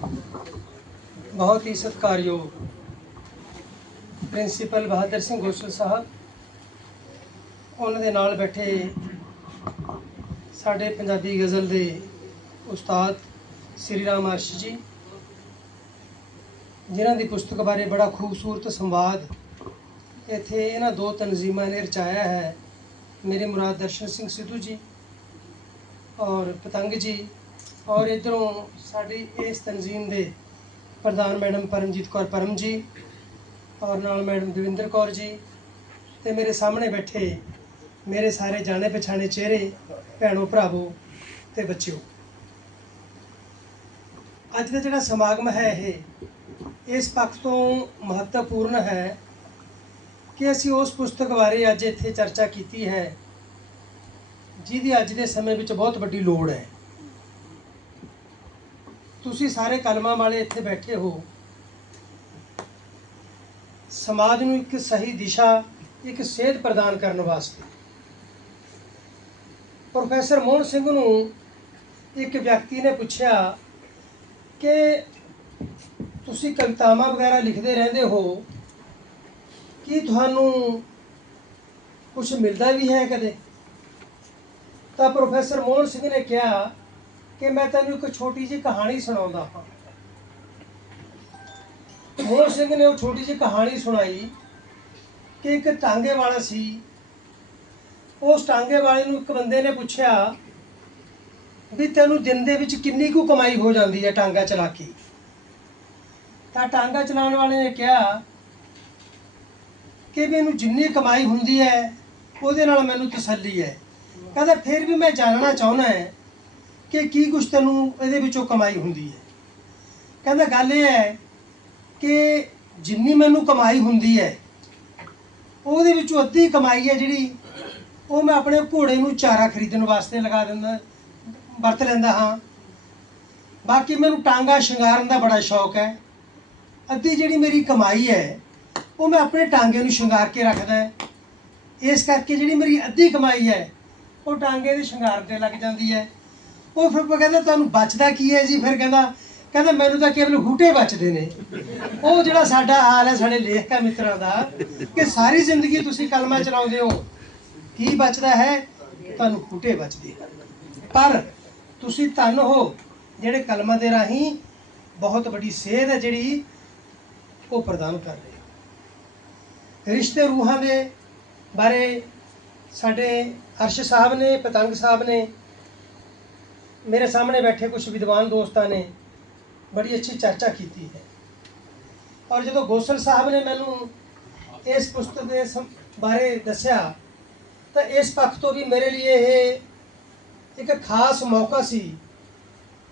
ਬਹੁਤ ਹੀ ਸਤਿਕਾਰਯੋਗ ਪ੍ਰਿੰਸੀਪਲ ਬਹਾਦਰ ਸਿੰਘ ਗੋਸਲ ਸਾਹਿਬ ਉਹਨਾਂ ਦੇ ਨਾਲ ਬੈਠੇ ਸਾਡੇ ਪੰਜਾਬੀ ਗਜ਼ਲ ਦੇ ਉਸਤਾਦ ਸ੍ਰੀ ਰਾਮ ਅਰਸ਼ ਜੀ ਜਿਨ੍ਹਾਂ ਦੀ ਪੁਸਤਕ ਬਾਰੇ ਬੜਾ ਖੂਬਸੂਰਤ ਸੰਵਾਦ ਇੱਥੇ ਇਹਨਾਂ ਦੋ ਤਨਜ਼ੀਮਾਂ ਨੇ ਰਚਾਇਆ ਹੈ ਮੇਰੇ ਮੁਰਾਦ ਦਰਸ਼ਨ ਸਿੰਘ ਸਿੱਧੂ ਜੀ ਔਰ ਪਤੰਗ ਜੀ ਔਰ ਇਧਰੋਂ ਸਾਡੀ ਇਸ ਤਨਜ਼ੀਮ ਦੇ ਪ੍ਰਧਾਨ ਮੈਡਮ ਪਰਮਜੀਤ ਕੌਰ ਪਰਮ ਜੀ ਔਰ ਨਾਲ ਮੈਡਮ ਦਵਿੰਦਰ ਕੌਰ ਜੀ ਤੇ ਮੇਰੇ ਸਾਹਮਣੇ ਬੈਠੇ ਮੇਰੇ ਸਾਰੇ ਜਾਣੇ ਪਛਾਣੇ ਚਿਹਰੇ, ਭੈਣੋ ਭਰਾਵੋ ਤੇ ਬੱਚਿਓ। ਅੱਜ ਦਾ ਜਿਹੜਾ ਸਮਾਗਮ ਹੈ ਇਹ, ਇਸ ਪੱਖ ਤੋਂ ਮਹੱਤਵਪੂਰਨ ਹੈ ਕਿ ਅਸੀਂ ਉਸ ਪੁਸਤਕ ਬਾਰੇ ਅੱਜ ਇੱਥੇ ਚਰਚਾ ਕੀਤੀ ਹੈ, ਜਿਹਦੀ ਅੱਜ ਦੇ ਸਮੇਂ ਵਿੱਚ ਬਹੁਤ ਵੱਡੀ ਲੋੜ ਹੈ। ਤੁਸੀਂ ਸਾਰੇ ਕਲਮਾਂ ਵਾਲੇ ਇੱਥੇ ਬੈਠੇ ਹੋ। ਸਮਾਜ ਨੂੰ ਇੱਕ ਸਹੀ ਦਿਸ਼ਾ, ਇੱਕ ਸੇਧ ਪ੍ਰਦਾਨ ਕਰਨ ਵਾਸਤੇ। ਪ੍ਰੋਫੈਸਰ ਮੋਹਨ ਸਿੰਘ ਨੂੰ ਇੱਕ ਵਿਅਕਤੀ ਨੇ ਪੁੱਛਿਆ ਕਿ ਤੁਸੀਂ ਕਵਿਤਾਵਾਂ ਵਗੈਰਾ ਲਿਖਦੇ ਰਹਿੰਦੇ ਹੋ, ਕੀ ਤੁਹਾਨੂੰ ਕੁਝ ਮਿਲਦਾ ਵੀ ਹੈ ਕਦੇ? ਤਾਂ ਪ੍ਰੋਫੈਸਰ ਮੋਹਨ ਸਿੰਘ ਨੇ ਕਿਹਾ ਕਿ ਮੈਂ ਤੈਨੂੰ ਇੱਕ ਛੋਟੀ ਜਿਹੀ ਕਹਾਣੀ ਸੁਣਾਉਂਦਾ ਹਾਂ। ਮੋਹਨ ਸਿੰਘ ਨੇ ਉਹ ਛੋਟੀ ਜਿਹੀ ਕਹਾਣੀ ਸੁਣਾਈ ਕਿ ਇੱਕ ਟਾਂਗੇ ਵਾਲਾ ਸੀ। ਉਸ ਟਾਂਗੇ ਵਾਲੇ ਨੂੰ ਇੱਕ ਬੰਦੇ ਨੇ ਪੁੱਛਿਆ ਵੀ ਤੈਨੂੰ ਦਿਨ ਦੇ ਵਿੱਚ ਕਿੰਨੀ ਕੁ ਕਮਾਈ ਹੋ ਜਾਂਦੀ ਹੈ ਟਾਂਗਾ ਚਲਾ ਕੇ? ਤਾਂ ਟਾਂਗਾ ਚਲਾਉਣ ਵਾਲੇ ਨੇ ਕਿਹਾ ਕਿ ਮੈਨੂੰ ਜਿੰਨੀ ਕਮਾਈ ਹੁੰਦੀ ਹੈ, ਉਹਦੇ ਨਾਲ ਮੈਨੂੰ ਤਸੱਲੀ ਹੈ। ਕਹਿੰਦਾ, ਫਿਰ ਵੀ ਮੈਂ ਜਾਣਨਾ ਚਾਹੁੰਦਾ ਹੈ ਕਿ ਕੀ ਕੁਛ ਤੈਨੂੰ ਇਹਦੇ ਵਿੱਚੋਂ ਕਮਾਈ ਹੁੰਦੀ ਹੈ? ਕਹਿੰਦਾ ਗੱਲ ਇਹ ਹੈ ਕਿ ਜਿੰਨੀ ਮੈਨੂੰ ਕਮਾਈ ਹੁੰਦੀ ਹੈ, ਉਹਦੇ ਵਿੱਚੋਂ ਅੱਧੀ ਕਮਾਈ ਹੈ ਜਿਹੜੀ ਉਹ ਮੈਂ ਆਪਣੇ ਘੋੜੇ ਨੂੰ ਚਾਰਾ ਖਰੀਦਣ ਵਾਸਤੇ ਲਗਾ ਦਿੰਦਾ, ਵਰਤ ਲੈਂਦਾ ਹਾਂ। ਬਾਕੀ ਮੈਨੂੰ ਟਾਂਗਾ ਸ਼ਿੰਗਾਰਨ ਦਾ ਬੜਾ ਸ਼ੌਕ ਹੈ। ਅੱਧੀ ਜਿਹੜੀ ਮੇਰੀ ਕਮਾਈ ਹੈ, ਉਹ ਮੈਂ ਆਪਣੇ ਟਾਂਗੇ ਨੂੰ ਸ਼ਿੰਗਾਰ ਕੇ ਰੱਖਦਾ ਇਸ ਕਰਕੇ ਜਿਹੜੀ ਮੇਰੀ ਅੱਧੀ ਕਮਾਈ ਹੈ, ਉਹ ਟਾਂਗੇ ਦੇ ਸ਼ਿੰਗਾਰ ਤੇ ਲੱਗ ਜਾਂਦੀ ਹੈ। ਉਹ ਫਿਰ ਕਹਿੰਦਾ, ਤੁਹਾਨੂੰ ਬਚਦਾ ਕੀ ਹੈ ਜੀ? ਫਿਰ ਕਹਿੰਦਾ ਕਹਿੰਦਾ, ਮੈਨੂੰ ਤਾਂ ਕੇਵਲ ਹੂਟੇ ਬਚਦੇ ਨੇ। ਉਹ ਜਿਹੜਾ ਸਾਡਾ ਹਾਲ ਹੈ ਸਾਡੇ ਲੇਖਕਾਂ ਮਿੱਤਰਾਂ ਦਾ, ਕਿ ਸਾਰੀ ਜ਼ਿੰਦਗੀ ਤੁਸੀਂ ਕਲਮਾ ਚਲਾਉਂਦੇ ਹੋ, ਕੀ ਬਚਦਾ ਹੈ? ਤੁਹਾਨੂੰ ਹੂਟੇ ਬਚਦੇ ਪਰ ਤੁਸੀਂ ਧੰਨ ਹੋ, ਜਿਹੜੇ ਕਲਮਾਂ ਦੇ ਰਾਹੀਂ ਬਹੁਤ ਵੱਡੀ ਸੇਧ ਹੈ ਜਿਹੜੀ ਉਹ ਪ੍ਰਦਾਨ ਕਰ ਰਹੇ ਹੋ। ਰਿਸ਼ਤੇ ਰੂਹਾਂ ਦੇ ਬਾਰੇ ਸਾਡੇ ਅਰਸ਼ ਸਾਹਿਬ ਨੇ, ਪਤੰਗ ਸਾਹਿਬ ਨੇ ਮੇਰੇ ਸਾਹਮਣੇ ਬੈਠੇ ਕੁਝ ਵਿਦਵਾਨ ਦੋਸਤਾਂ ਨੇ ਬੜੀ ਅੱਛੀ ਚਰਚਾ ਕੀਤੀ ਹੈ ਔਰ ਜਦੋਂ ਗੋਸਲ ਸਾਹਿਬ ਨੇ ਮੈਨੂੰ ਇਸ ਪੁਸਤਕ ਦੇ ਸੰ- ਬਾਰੇ ਦੱਸਿਆ ਤਾਂ ਇਸ ਪੱਖ ਤੋਂ ਵੀ ਮੇਰੇ ਲਈ ਇਹ ਇੱਕ ਖਾਸ ਮੌਕਾ ਸੀ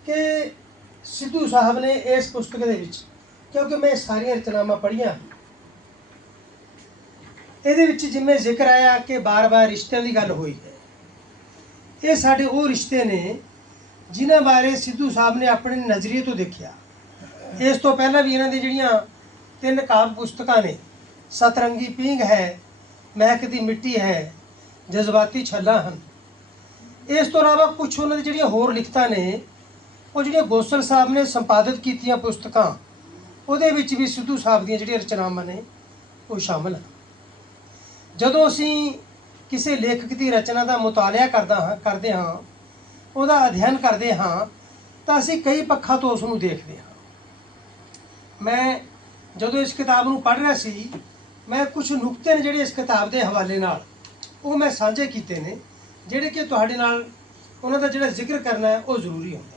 ਕਿ ਸਿੱਧੂ ਸਾਹਿਬ ਨੇ ਇਸ ਪੁਸਤਕ ਦੇ ਵਿੱਚ ਕਿਉਂਕਿ ਮੈਂ ਸਾਰੀਆਂ ਰਚਨਾਵਾਂ ਪੜ੍ਹੀਆਂ ਇਹਦੇ ਵਿੱਚ ਜਿਵੇਂ ਜ਼ਿਕਰ ਆਇਆ ਕਿ ਬਾਰ-ਬਾਰ ਰਿਸ਼ਤਿਆਂ ਦੀ ਗੱਲ ਹੋਈ ਹੈ ਇਹ ਸਾਡੇ ਉਹ ਰਿਸ਼ਤੇ ਨੇ ਜਿਨ੍ਹਾਂ ਬਾਰੇ ਸਿੱਧੂ ਸਾਹਿਬ ਨੇ ਆਪਣੇ ਨਜ਼ਰੀਏ ਤੋਂ ਦੇਖਿਆ। ਇਸ ਤੋਂ ਪਹਿਲਾਂ ਵੀ ਇਹਨਾਂ ਦੀ ਜਿਹੜੀਆਂ ਤਿੰਨ ਕਾਵਿ ਪੁਸਤਕਾਂ ਨੇ, ਸਤਰੰਗੀ ਪੀਂਘ ਹੈ, ਮਹਿਕ ਦੀ ਮਿੱਟੀ ਹੈ, ਜਜ਼ਬਾਤੀ ਛੱਲਾ ਹਨ। ਇਸ ਤੋਂ ਇਲਾਵਾ ਕੁਝ ਉਹਨਾਂ ਦੀ ਜਿਹੜੀਆਂ ਹੋਰ ਲਿਖਤਾਂ ਨੇ, ਉਹ ਜਿਹੜੀਆਂ ਗੋਸਲ ਸਾਹਿਬ ਨੇ ਸੰਪਾਦਿਤ ਕੀਤੀਆਂ ਪੁਸਤਕਾਂ, ਉਹਦੇ ਵਿੱਚ ਵੀ ਸਿੱਧੂ ਸਾਹਿਬ ਦੀਆਂ ਜਿਹੜੀਆਂ ਰਚਨਾਵਾਂ ਨੇ, ਉਹ ਸ਼ਾਮਲ ਹਨ। ਜਦੋਂ ਅਸੀਂ ਕਿਸੇ ਲੇਖਕ ਦੀ ਰਚਨਾ ਦਾ ਮੁਤਾਲਿਆ ਕਰਦਾ ਹਾਂ, ਕਰਦੇ ਹਾਂ ਉਹਦਾ ਅਧਿਐਨ ਕਰਦੇ ਹਾਂ, ਤਾਂ ਅਸੀਂ ਕਈ ਪੱਖਾਂ ਤੋਂ ਉਸ ਨੂੰ ਦੇਖਦੇ ਹਾਂ। ਮੈਂ ਜਦੋਂ ਇਸ ਕਿਤਾਬ ਨੂੰ ਪੜ੍ਹ ਰਿਹਾ ਸੀ, ਮੈਂ ਕੁਝ ਨੁਕਤੇ ਨੇ ਜਿਹੜੇ ਇਸ ਕਿਤਾਬ ਦੇ ਹਵਾਲੇ ਨਾਲ, ਉਹ ਮੈਂ ਸਾਂਝੇ ਕੀਤੇ ਨੇ, ਜਿਹੜੇ ਕਿ ਤੁਹਾਡੇ ਨਾਲ ਉਹਨਾਂ ਦਾ ਜਿਹੜਾ ਜ਼ਿਕਰ ਕਰਨਾ ਹੈ, ਉਹ ਜ਼ਰੂਰੀ ਹੁੰਦਾ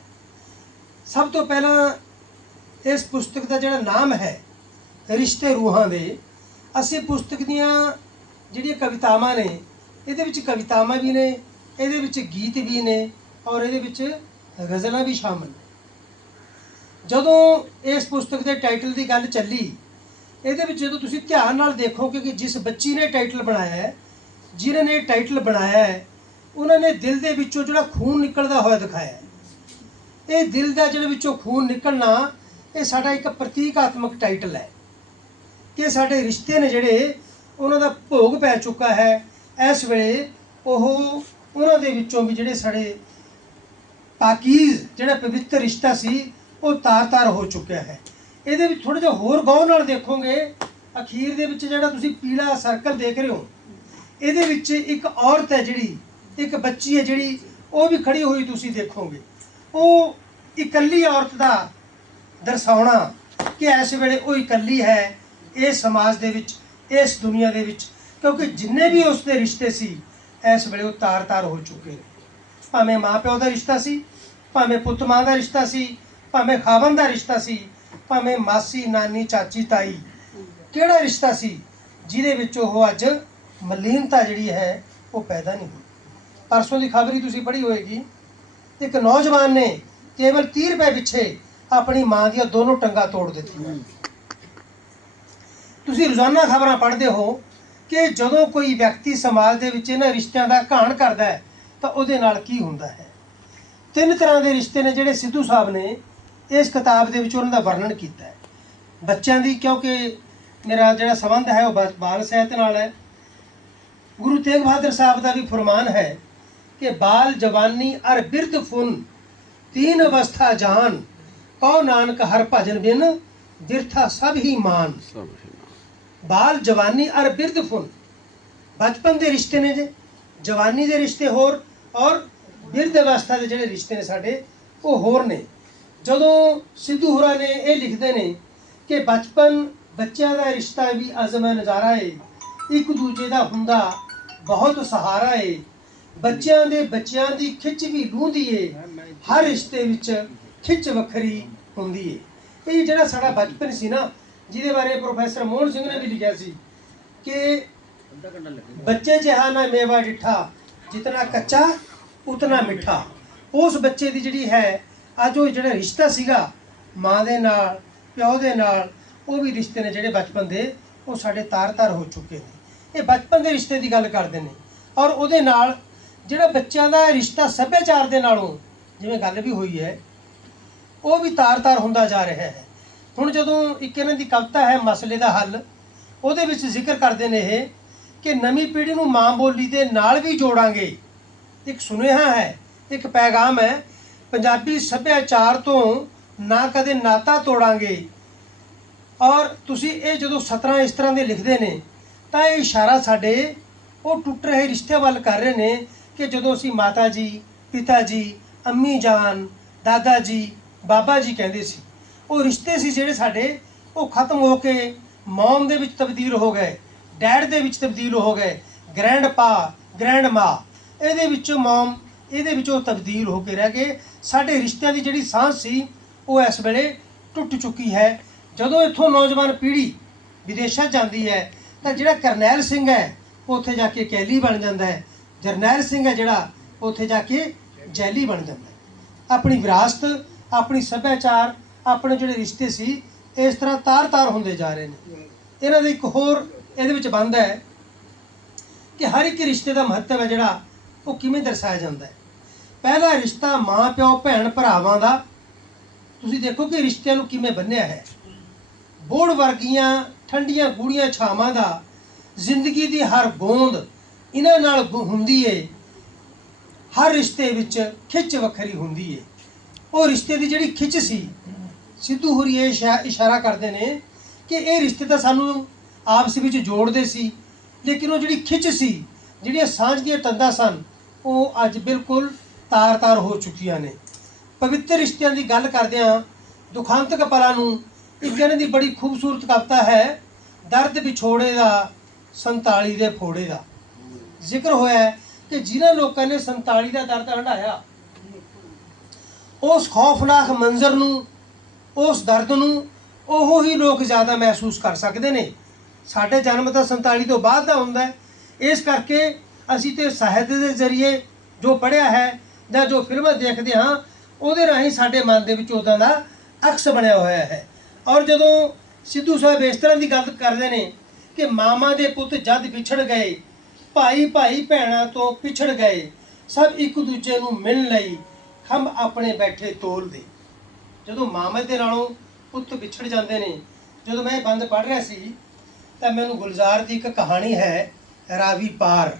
ਸਭ ਤੋਂ ਪਹਿਲਾਂ ਇਸ ਪੁਸਤਕ ਦਾ ਜਿਹੜਾ ਨਾਮ ਹੈ, ਰਿਸ਼ਤੇ ਰੂਹਾਂ ਦੇ, ਅਸੀਂ ਪੁਸਤਕ ਦੀਆਂ ਜਿਹੜੀਆਂ ਕਵਿਤਾਵਾਂ ਨੇ, ਇਹਦੇ ਵਿੱਚ ਕਵਿਤਾਵਾਂ ਵੀ ਨੇ, ਇਹਦੇ ਵਿੱਚ ਗੀਤ ਵੀ ਨੇ ਔਰ ਇਹਦੇ ਵਿੱਚ ਗਜ਼ਲਾਂ ਵੀ ਸ਼ਾਮਲ ਜਦੋਂ ਇਸ ਪੁਸਤਕ ਦੇ ਟਾਈਟਲ ਦੀ ਗੱਲ ਚੱਲੀ, ਇਹਦੇ ਵਿੱਚ ਜਦੋਂ ਤੁਸੀਂ ਧਿਆਨ ਨਾਲ ਦੇਖੋਗੇ ਕਿ ਜਿਸ ਬੱਚੀ ਨੇ ਟਾਈਟਲ ਬਣਾਇਆ ਹੈ ਜਿਨ੍ਹਾਂ ਨੇ ਟਾਈਟਲ ਬਣਾਇਆ ਹੈ, ਉਹਨਾਂ ਨੇ ਦਿਲ ਦੇ ਵਿੱਚੋਂ ਜਿਹੜਾ ਖੂਨ ਨਿਕਲਦਾ ਹੋਇਆ ਦਿਖਾਇਆ ਇਹ ਦਿਲ ਦਾ ਜਿਹੜੇ ਵਿੱਚੋਂ ਖੂਨ ਨਿਕਲਣਾ, ਇਹ ਸਾਡਾ ਇੱਕ ਪ੍ਰਤੀਕਾਤਮਕ ਟਾਈਟਲ ਹੈ। ਕਿ ਸਾਡੇ ਰਿਸ਼ਤੇ ਨੇ ਜਿਹੜੇ, ਉਹਨਾਂ ਦਾ ਭੋਗ ਪੈ ਚੁੱਕਾ ਹੈ, ਇਸ ਵੇਲੇ ਉਹ ਉਹਨਾਂ ਦੇ ਵਿੱਚੋਂ ਵੀ ਜਿਹੜੇ ਸਾਡੇ ਪਾਕੀਜ਼ ਜਿਹੜਾ ਪਵਿੱਤਰ ਰਿਸ਼ਤਾ ਸੀ, ਉਹ ਤਾਰ-ਤਾਰ ਹੋ ਚੁੱਕਿਆ ਹੈ। ਇਹਦੇ ਵਿੱਚ ਥੋੜਾ ਜਿਹਾ ਹੋਰ ਗੌਰ ਨਾਲ ਦੇਖੋਗੇ, ਅਖੀਰ ਦੇ ਵਿੱਚ ਜਿਹੜਾ ਤੁਸੀਂ ਪੀਲਾ ਸਰਕਲ ਦੇਖ ਰਹੇ ਹੋ, ਇਹਦੇ ਵਿੱਚ ਇੱਕ ਔਰਤ ਹੈ ਜਿਹੜੀ, ਇੱਕ ਬੱਚੀ ਹੈ ਜਿਹੜੀ, ਉਹ ਵੀ ਖੜੀ ਹੋਈ ਤੁਸੀਂ ਦੇਖੋਗੇ। ਉਹ ਇਕੱਲੀ ਔਰਤ ਦਾ ਦਰਸਾਉਣਾ ਕਿ ਇਸ ਵੇਲੇ ਉਹ ਇਕੱਲੀ ਹੈ ਇਸ ਸਮਾਜ ਦੇ ਵਿੱਚ, ਇਸ ਦੁਨੀਆ ਦੇ ਵਿੱਚ, ਕਿਉਂਕਿ ਜਿੰਨੇ ਵੀ ਉਸ ਦੇ ਰਿਸ਼ਤੇ ਸੀ, ਇਸ ਵੇਲੇ ਉਹ ਤਾਰ-ਤਾਰ ਹੋ ਚੁੱਕੇ ਨੇ। ਭਾਵੇਂ ਮਾਂ ਪਿਓ ਦਾ ਰਿਸ਼ਤਾ ਸੀ, ਭਾਵੇਂ ਪੁੱਤ ਮਾਂ ਦਾ ਰਿਸ਼ਤਾ ਸੀ, ਭਾਵੇਂ ਖਾਵਨ ਦਾ ਰਿਸ਼ਤਾ ਸੀ, ਭਾਵੇਂ ਮਾਸੀ, ਨਾਨੀ, ਚਾਚੀ, ਤਾਈ, ਕਿਹੜਾ ਰਿਸ਼ਤਾ ਸੀ, ਜਿਹਦੇ ਵਿੱਚ ਉਹ ਅੱਜ ਮਲੀਨਤਾ ਜਿਹੜੀ ਹੈ, ਉਹ ਪੈਦਾ ਨਹੀਂ ਹੋਈ। ਪਰਸੋਂ ਦੀ ਖਬਰ ਹੀ ਤੁਸੀਂ ਪੜ੍ਹੀ ਹੋਏਗੀ, ਇੱਕ ਨੌਜਵਾਨ ਨੇ ਕੇਵਲ 30 ਰੁਪਏ ਪਿੱਛੇ ਆਪਣੀ ਮਾਂ ਦੀਆਂ ਦੋਨੋਂ ਟੰਗਾਂ ਤੋੜ ਦਿੱਤੀਆਂ। ਤੁਸੀਂ ਰੋਜ਼ਾਨਾ ਖਬਰਾਂ ਪੜ੍ਹਦੇ ਹੋ ਕਿ ਜਦੋਂ ਕੋਈ ਵਿਅਕਤੀ ਸਮਾਜ ਦੇ ਵਿੱਚ ਇਹਨਾਂ ਰਿਸ਼ਤਿਆਂ ਦਾ ਘਾਣ ਕਰਦਾ ਹੈ ਤਾਂ ਉਹਦੇ ਨਾਲ ਕੀ ਹੁੰਦਾ ਹੈ? ਤਿੰਨ ਤਰ੍ਹਾਂ ਦੇ ਰਿਸ਼ਤੇ ਨੇ ਜਿਹੜੇ ਸਿੱਧੂ ਸਾਹਿਬ ਨੇ ਇਸ ਕਿਤਾਬ ਦੇ ਵਿੱਚ ਉਹਨਾਂ ਦਾ ਵਰਣਨ ਕੀਤਾ ਹੈ। ਬੱਚਿਆਂ ਦੀ ਕਿਉਂਕਿ ਮੇਰਾ ਜਿਹੜਾ ਸੰਬੰਧ ਹੈ ਉਹ ਬਾਲ ਸਾਹਿਤ ਨਾਲ ਹੈ। ਗੁਰੂ ਤੇਗ ਬਹਾਦਰ ਸਾਹਿਬ ਦਾ ਵੀ ਫਰਮਾਨ ਹੈ ਕਿ ਬਾਲ ਜਵਾਨੀ ਅਰ ਬਿਰਧ ਫੁਨ ਤੀਨ ਅਵਸਥਾ ਜਾਨ ਕਉ ਨਾਨਕ ਹਰ ਭਜਨ ਬਿਨ ਬਿਰਥਾ ਸਭ ਹੀ ਮਾਨ। ਬਾਲ ਜਵਾਨੀ ਅਰ ਬਿਰਧ ਫੁਨ। ਬਚਪਨ ਦੇ ਰਿਸ਼ਤੇ ਨੇ ਜੇ। ਜਵਾਨੀ ਦੇ ਰਿਸ਼ਤੇ ਹੋਰ। ਔਰ ਬਿਰਧ ਅਵਸਥਾ ਦੇ ਜਿਹੜੇ ਰਿਸ਼ਤੇ ਨੇ ਸਾਡੇ, ਉਹ ਹੋਰ ਨੇ। ਜਦੋਂ ਸਿੱਧੂ ਹੋਰਾਂ ਨੇ ਇਹ ਲਿਖਦੇ ਨੇ ਕਿ ਬਚਪਨ ਬੱਚਿਆਂ ਦਾ ਰਿਸ਼ਤਾ ਵੀ ਅਜ਼ਮ ਨਜ਼ਾਰਾ ਏ, ਇੱਕ ਦੂਜੇ ਦਾ ਹੁੰਦਾ ਬਹੁਤ ਸਹਾਰਾ ਏ। ਬੱਚਿਆਂ ਦੇ ਬੱਚਿਆਂ ਦੀ ਖਿੱਚ ਵੀ ਲੂੰਦੀ ਏ, ਹਰ ਰਿਸ਼ਤੇ ਵਿੱਚ ਖਿੱਚ ਵੱਖਰੀ ਹੁੰਦੀ ਏ। ਇਹ ਜਿਹੜਾ ਸਾਡਾ ਬਚਪਨ ਸੀ ਨਾ, ਜਿਹਦੇ ਬਾਰੇ ਪ੍ਰੋਫੈਸਰ ਮੋਹਨ ਸਿੰਘ ਨੇ ਵੀ ਲਿਖਿਆ ਸੀ ਕਿ ਬੱਚੇ ਜਿਹਾ ਨਾ ਮੇਵਾ ਡਿਠਾ ਜਿਤਨਾ ਕੱਚਾ, ਉਤਨਾ ਮਿੱਠਾ। ਉਸ ਬੱਚੇ ਦੀ ਜਿਹੜੀ ਹੈ, ਅੱਜ ਉਹ ਜਿਹੜਾ ਰਿਸ਼ਤਾ ਸੀਗਾ, ਮਾਂ ਦੇ ਨਾਲ, ਪਿਓ ਦੇ ਨਾਲ, ਉਹ ਵੀ ਰਿਸ਼ਤੇ ਨੇ ਜਿਹੜੇ ਬਚਪਨ ਦੇ, ਉਹ ਸਾਡੇ ਤਾਰ-ਤਾਰ ਹੋ ਚੁੱਕੇ ਨੇ। ਇਹ ਬਚਪਨ ਦੇ ਰਿਸ਼ਤੇ ਦੀ ਗੱਲ ਕਰਦੇ ਨੇ। ਔਰ ਉਹਦੇ ਨਾਲ ਜਿਹੜਾ ਬੱਚਿਆਂ ਦਾ ਰਿਸ਼ਤਾ ਸੱਭਿਆਚਾਰ ਦੇ ਨਾਲੋਂ, ਜਿਵੇਂ ਗੱਲ ਵੀ ਹੋਈ ਹੈ, ਉਹ ਵੀ ਤਾਰ-ਤਾਰ ਹੁੰਦਾ ਜਾ ਰਿਹਾ ਹੈ। ਹੁਣ ਜਦੋਂ ਇੱਕ ਇਹਨਾਂ ਦੀ ਕਵਿਤਾ ਹੈ, ਮਸਲੇ ਦਾ ਹੱਲ, ਉਹਦੇ ਵਿੱਚ ਜ਼ਿਕਰ ਕਰਦੇ ਨੇ ਇਹ ਕਿ ਨਵੀਂ ਪੀੜ੍ਹੀ ਨੂੰ ਮਾਂ ਬੋਲੀ ਦੇ ਨਾਲ ਵੀ ਜੋੜਾਂਗੇ। ਇੱਕ ਸੁਨੇਹਾ ਹੈ, ਇੱਕ ਪੈਗਾਮ ਹੈ, ਪੰਜਾਬੀ ਸੱਭਿਆਚਾਰ ਤੋਂ ਨਾ ਕਦੇ ਨਾਤਾ ਤੋੜਾਂਗੇ। ਔਰ ਤੁਸੀਂ ਇਹ ਜਦੋਂ ਸਤਰਾਂ ਇਸ ਤਰ੍ਹਾਂ ਦੇ ਲਿਖਦੇ ਨੇ, ਤਾਂ ਇਹ ਇਸ਼ਾਰਾ ਸਾਡੇ ਉਹ ਟੁੱਟ ਰਹੇ ਰਿਸ਼ਤੇ ਵੱਲ ਕਰ ਰਹੇ ਨੇ ਕਿ ਜਦੋਂ ਅਸੀਂ ਮਾਤਾ ਜੀ, ਪਿਤਾ ਜੀ, ਅੰਮੀ ਜਾਨ, ਦਾਦਾ ਜੀ, ਬਾਬਾ ਜੀ ਕਹਿੰਦੇ ਸੀ। ਉਹ ਰਿਸ਼ਤੇ ਸੀ ਜਿਹੜੇ ਸਾਡੇ ਉਹ ਖਤਮ ਹੋ ਕੇ ਮੌਮ ਦੇ ਵਿੱਚ ਤਬਦੀਲ ਹੋ ਗਏ। ਡੈਡ ਦੇ ਵਿੱਚ ਤਬਦੀਲ ਹੋ ਗਏ ਗ੍ਰੈਂਡ ਪਾ ਗ੍ਰੈਂਡ ਮਾਂ ਇਹਦੇ ਵਿੱਚੋਂ ਮੌਮ ਇਹਦੇ ਵਿੱਚੋਂ ਤਬਦੀਲ ਹੋ ਕੇ ਰਹਿ ਗਏ। ਸਾਡੇ ਰਿਸ਼ਤਿਆਂ ਦੀ ਜਿਹੜੀ ਸਾਂਝ ਸੀ, ਉਹ ਇਸ ਵੇਲੇ ਟੁੱਟ ਚੁੱਕੀ ਹੈ। ਜਦੋਂ ਇੱਥੋਂ ਨੌਜਵਾਨ ਪੀੜ੍ਹੀ ਵਿਦੇਸ਼ਾਂ ਜਾਂਦੀ ਹੈ, ਤਾਂ ਜਿਹੜਾ ਕਰਨੈਲ ਸਿੰਘ ਹੈ, ਉਹ ਉੱਥੇ ਜਾ ਕੇ ਕੈਲੀ ਬਣ ਜਾਂਦਾ ਹੈ। ਜਰਨੈਲ ਸਿੰਘ ਹੈ ਜਿਹੜਾ ਉੱਥੇ ਜਾ ਕੇ ਜੈਲੀ ਬਣ ਜਾਂਦਾ ਹੈ। ਆਪਣੀ ਵਿਰਾਸਤ, ਆਪਣੀ ਸੱਭਿਆਚਾਰ, ਆਪਣੇ ਜਿਹੜੇ ਰਿਸ਼ਤੇ ਸੀ, ਇਸ ਤਰ੍ਹਾਂ ਤਾਰ-ਤਾਰ ਹੁੰਦੇ ਜਾ ਰਹੇ ਨੇ। ਇਹਨਾਂ ਦਾ ਇੱਕ ਹੋਰ ਇਹਦੇ ਵਿੱਚ ਬੰਦ ਹੈ ਕਿ ਹਰ ਇੱਕ ਰਿਸ਼ਤੇ ਦਾ ਮਹੱਤਵ ਹੈ ਜਿਹੜਾ ਉਹ ਕਿਵੇਂ ਦਰਸਾਇਆ ਜਾਂਦਾ ਹੈ। ਪਹਿਲਾ ਰਿਸ਼ਤਾ ਮਾਂ, ਪਿਓ, ਭੈਣ, ਭਰਾਵਾਂ ਦਾ। ਤੁਸੀਂ ਦੇਖੋ ਕਿ ਰਿਸ਼ਤਿਆਂ ਨੂੰ ਕਿਵੇਂ ਬੰਨਿਆ ਹੈ। ਬੋੜ ਵਰਗੀਆਂ ਠੰਡੀਆਂ ਗੂੜੀਆਂ ਛਾਵਾਂ ਦਾ ਜ਼ਿੰਦਗੀ ਦੀ ਹਰ ਬੂੰਦ ਇਹਨਾਂ ਨਾਲ ਹੁੰਦੀ ਏ। ਹਰ ਰਿਸ਼ਤੇ ਵਿੱਚ ਖਿੱਚ ਵੱਖਰੀ ਹੁੰਦੀ ਏ। ਉਹ ਰਿਸ਼ਤੇ ਦੀ ਜਿਹੜੀ ਖਿੱਚ ਸੀ, ਸਿੱਧੂ ਹੁਰੀ ਇਹ ਇਸ਼ਾਰਾ ਕਰਦੇ ਨੇ ਕਿ ਇਹ ਰਿਸ਼ਤੇ ਤਾਂ ਸਾਨੂੰ ਆਪਸ ਵਿੱਚ ਜੋੜਦੇ ਸੀ, ਲੇਕਿਨ ਉਹ ਜਿਹੜੀ ਖਿੱਚ ਸੀ, ਜਿਹੜੀਆਂ ਸਾਂਝ ਦੀਆਂ ਤੰਦਾਂ ਸਨ, ਉਹ ਅੱਜ ਬਿਲਕੁਲ ਤਾਰ-ਤਾਰ ਹੋ ਚੁੱਕੀਆਂ ਨੇ। ਪਵਿੱਤਰ ਰਿਸ਼ਤਿਆਂ ਦੀ ਗੱਲ ਕਰਦਿਆਂ ਦੁਖਾਂਤਕ ਪਲਾਂ ਨੂੰ, ਇੱਕ ਇਹਨਾਂ ਦੀ ਬੜੀ ਖੂਬਸੂਰਤ ਕਵਿਤਾ ਹੈ, ਦਰਦ ਵਿਛੋੜੇ ਦਾ 47 ਦੇ ਫੋੜੇ ਦਾ। ਜ਼ਿਕਰ ਹੋਇਆ ਕਿ ਜਿਨ੍ਹਾਂ ਲੋਕਾਂ ਨੇ 47 ਦਾ ਦਰਦ ਹੰਢਾਇਆ, ਉਸ ਖੌਫਨਾਕ ਮੰਜ਼ਰ ਨੂੰ, ਉਸ ਦਰਦ ਨੂੰ, ਉਹ ਹੀ ਲੋਕ ਜ਼ਿਆਦਾ ਮਹਿਸੂਸ ਕਰ ਸਕਦੇ ਨੇ। ਸਾਡੇ ਜਨਮ ਤਾਂ 47 ਤੋਂ ਬਾਅਦ ਦਾ ਹੁੰਦਾ ਹੈ। ਇਸ ਕਰਕੇ ਅਸੀਂ ਤੇ ਸਾਹਿਤ ਦੇ ਜ਼ਰੀਏ ਜੋ ਪੜ੍ਹਿਆ ਹੈ ਜਾਂ ਜੋ ਫਿਲਮਾਂ ਦੇਖਦੇ ਹਾਂ, ਉਹਦੇ ਰਾਹੀਂ ਸਾਡੇ ਮਨ ਦੇ ਵਿੱਚ ਉਦਾਂ ਦਾ ਅਕਸ ਬਣਿਆ ਹੋਇਆ ਹੈ। ਔਰ ਜਦੋਂ ਸਿੱਧੂ ਸਾਹਿਬ ਇਸ ਤਰ੍ਹਾਂ ਦੀ ਗੱਲ ਕਰਦੇ ਨੇ ਕਿ ਮਾਮਾ ਦੇ ਪੁੱਤ ਜਦ ਵਿਛੜ ਗਏ, ਭਾਈ ਭਾਈ ਭੈਣਾਂ ਤੋਂ ਪਿਛੜ ਗਏ, ਸਭ ਇੱਕ ਦੂਜੇ ਨੂੰ ਮਿਲਣ ਲਈ ਖੰਭ ਆਪਣੇ ਬੈਠੇ ਤੋਲਦੇ ਜਦੋਂ ਮਾਮੇ ਦੇ ਨਾਲੋਂ ਪੁੱਤ ਵਿਛੜ ਜਾਂਦੇ ਨੇ, ਜਦੋਂ ਮੈਂ ਇਹ ਬੰਦ ਪੜ੍ਹ ਰਿਹਾ ਸੀ ਤਾਂ ਮੈਨੂੰ ਗੁਲਜ਼ਾਰ ਦੀ ਇੱਕ ਕਹਾਣੀ ਹੈ, ਰਾਵੀ ਪਾਰ।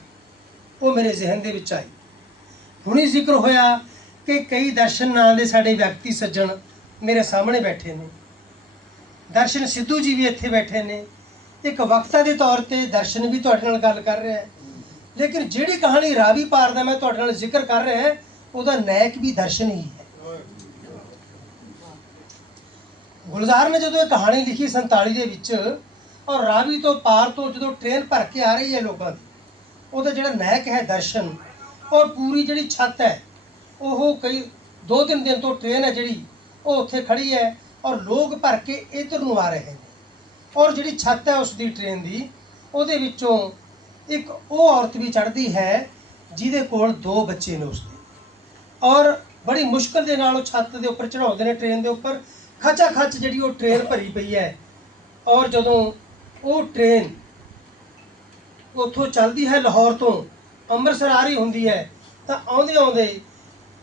ਉਹ ਮੇਰੇ ਜ਼ਿਹਨ ਦੇ ਵਿੱਚ ਆਈ। ਹੁਣੀ ਜ਼ਿਕਰ ਹੋਇਆ ਕਿ ਕਈ ਦਰਸ਼ਨ ਨਾਂ ਦੇ ਸਾਡੇ ਵਿਅਕਤੀ ਸੱਜਣ ਮੇਰੇ ਸਾਹਮਣੇ ਬੈਠੇ ਨੇ। ਦਰਸ਼ਨ ਸਿੱਧੂ ਜੀ ਵੀ ਇੱਥੇ ਬੈਠੇ ਨੇ। ਇੱਕ ਵਕਤਾ ਦੇ ਤੌਰ ਤੇ ਦਰਸ਼ਨ ਵੀ ਤੁਹਾਡੇ ਨਾਲ ਗੱਲ ਕਰ ਰਿਹਾ ਹੈ। ਲੇਕਿਨ ਜਿਹੜੀ ਕਹਾਣੀ ਰਾਵੀ ਪਾਰ ਦਾ ਮੈਂ ਤੁਹਾਡੇ ਨਾਲ ਜ਼ਿਕਰ ਕਰ ਰਿਹਾ ਹਾਂ, ਉਹਦਾ ਨਾਇਕ ਵੀ ਦਰਸ਼ਨ ਹੀ ਹੈ। ਗੁਲਜ਼ਾਰ ਨੇ ਜਦੋਂ ਇਹ ਕਹਾਣੀ ਲਿਖੀ 47 ਦੇ ਵਿੱਚ ਔਰ ਰਾਵੀ ਤੋਂ ਪਾਰ ਤੋਂ ਜਦੋਂ ਟ੍ਰੇਨ ਭਰ ਕੇ ਆ ਰਹੀ ਹੈ ਲੋਕਾਂ ਦੀ, ਉਹਦਾ ਜਿਹੜਾ ਨਾਇਕ ਹੈ ਦਰਸ਼ਨ, ਔਰ ਪੂਰੀ ਜਿਹੜੀ ਛੱਤ ਹੈ, ਉਹ ਕਈ ਦੋ ਤਿੰਨ ਦਿਨ ਤੋਂ ਟ੍ਰੇਨ ਹੈ ਜਿਹੜੀ, ਉਹ ਉੱਥੇ ਖੜੀ ਹੈ ਔਰ ਲੋਕ ਭਰ ਕੇ ਇਧਰ ਨੂੰ ਆ ਰਹੇ ਨੇ। ਔਰ ਜਿਹੜੀ ਛੱਤ ਹੈ ਉਸ ਦੀ ਟ੍ਰੇਨ ਦੀ, ਉਹਦੇ ਵਿੱਚੋਂ ਇੱਕ ਉਹ ਔਰਤ ਵੀ ਚੜ੍ਹਦੀ ਹੈ, ਜਿਹਦੇ ਕੋਲ ਦੋ ਬੱਚੇ ਨੇ ਉਸਦੇ। ਔਰ ਬੜੀ ਮੁਸ਼ਕਲ ਦੇ ਨਾਲ ਉਹ ਛੱਤ ਦੇ ਉੱਪਰ ਚੜਾਉਂਦੇ ਨੇ ਟ੍ਰੇਨ ਦੇ ਉੱਪਰ। ਖਚਾ ਖਚ ਜਿਹੜੀ ਉਹ ਟ੍ਰੇਨ ਭਰੀ ਪਈ ਹੈ। ਔਰ ਜਦੋਂ ਉਹ ਟ੍ਰੇਨ ਉੱਥੋਂ ਚੱਲਦੀ ਹੈ ਲਾਹੌਰ ਤੋਂ, ਅੰਮ੍ਰਿਤਸਰ ਆ ਰਹੀ ਹੁੰਦੀ ਹੈ। ਤਾਂ ਆਉਂਦੇ ਆਉਂਦੇ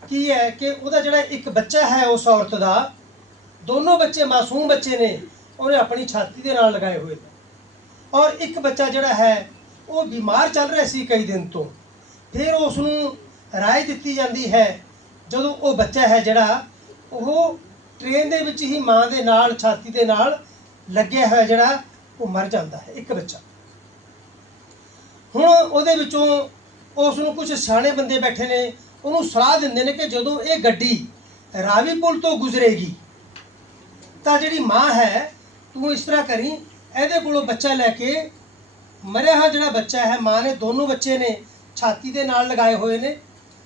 ਕੀ ਹੈ ਕਿ ਉਹਦਾ ਜਿਹੜਾ ਇੱਕ ਬੱਚਾ ਹੈ ਉਸ ਔਰਤ ਦਾ, ਦੋਨੋਂ ਬੱਚੇ ਮਾਸੂਮ ਬੱਚੇ ਨੇ, ਉਹਨੇ ਆਪਣੀ ਛਾਤੀ ਦੇ ਨਾਲ ਲਗਾਏ ਹੋਏ ਔਰ ਇੱਕ ਬੱਚਾ ਜਿਹੜਾ ਹੈ, ਉਹ ਬਿਮਾਰ ਚੱਲ ਰਿਹਾ ਸੀ ਕਈ ਦਿਨ ਤੋਂ। ਫਿਰ ਉਸ ਨੂੰ ਰਾਏ ਦਿੱਤੀ ਜਾਂਦੀ ਹੈ, ਜਦੋਂ ਉਹ ਬੱਚਾ ਹੈ ਜਿਹੜਾ, ਉਹ ਟ੍ਰੇਨ ਦੇ ਵਿੱਚ ਹੀ ਮਾਂ ਦੇ ਨਾਲ, ਛਾਤੀ ਦੇ ਨਾਲ ਲੱਗਿਆ ਹੋਇਆ ਜਿਹੜਾ ਉਹ ਮਰ ਜਾਂਦਾ ਹੈ, ਇੱਕ ਬੱਚਾ। ਹੁਣ ਉਹਦੇ ਵਿੱਚੋਂ ਉਸ ਨੂੰ ਕੁਝ ਸਿਆਣੇ ਬੰਦੇ ਬੈਠੇ ਨੇ, ਉਹਨੂੰ ਸਲਾਹ ਦਿੰਦੇ ਨੇ ਕਿ ਜਦੋਂ ਇਹ ਗੱਡੀ ਰਾਵੀ ਪੁਲ ਤੋਂ ਗੁਜ਼ਰੇਗੀ, ਤਾਂ ਜਿਹੜੀ ਮਾਂ ਹੈ, ਤੂੰ ਇਸ ਤਰ੍ਹਾਂ ਕਰੀ, ਇਹਦੇ ਕੋਲੋਂ ਬੱਚਾ ਲੈ ਕੇ ਮਰਿਆ ਹੋਇਆ ਜਿਹੜਾ ਬੱਚਾ ਹੈ, ਮਾਂ ਨੇ ਦੋਨੋਂ ਬੱਚੇ ਨੇ ਛਾਤੀ ਦੇ ਨਾਲ ਲਗਾਏ ਹੋਏ ਨੇ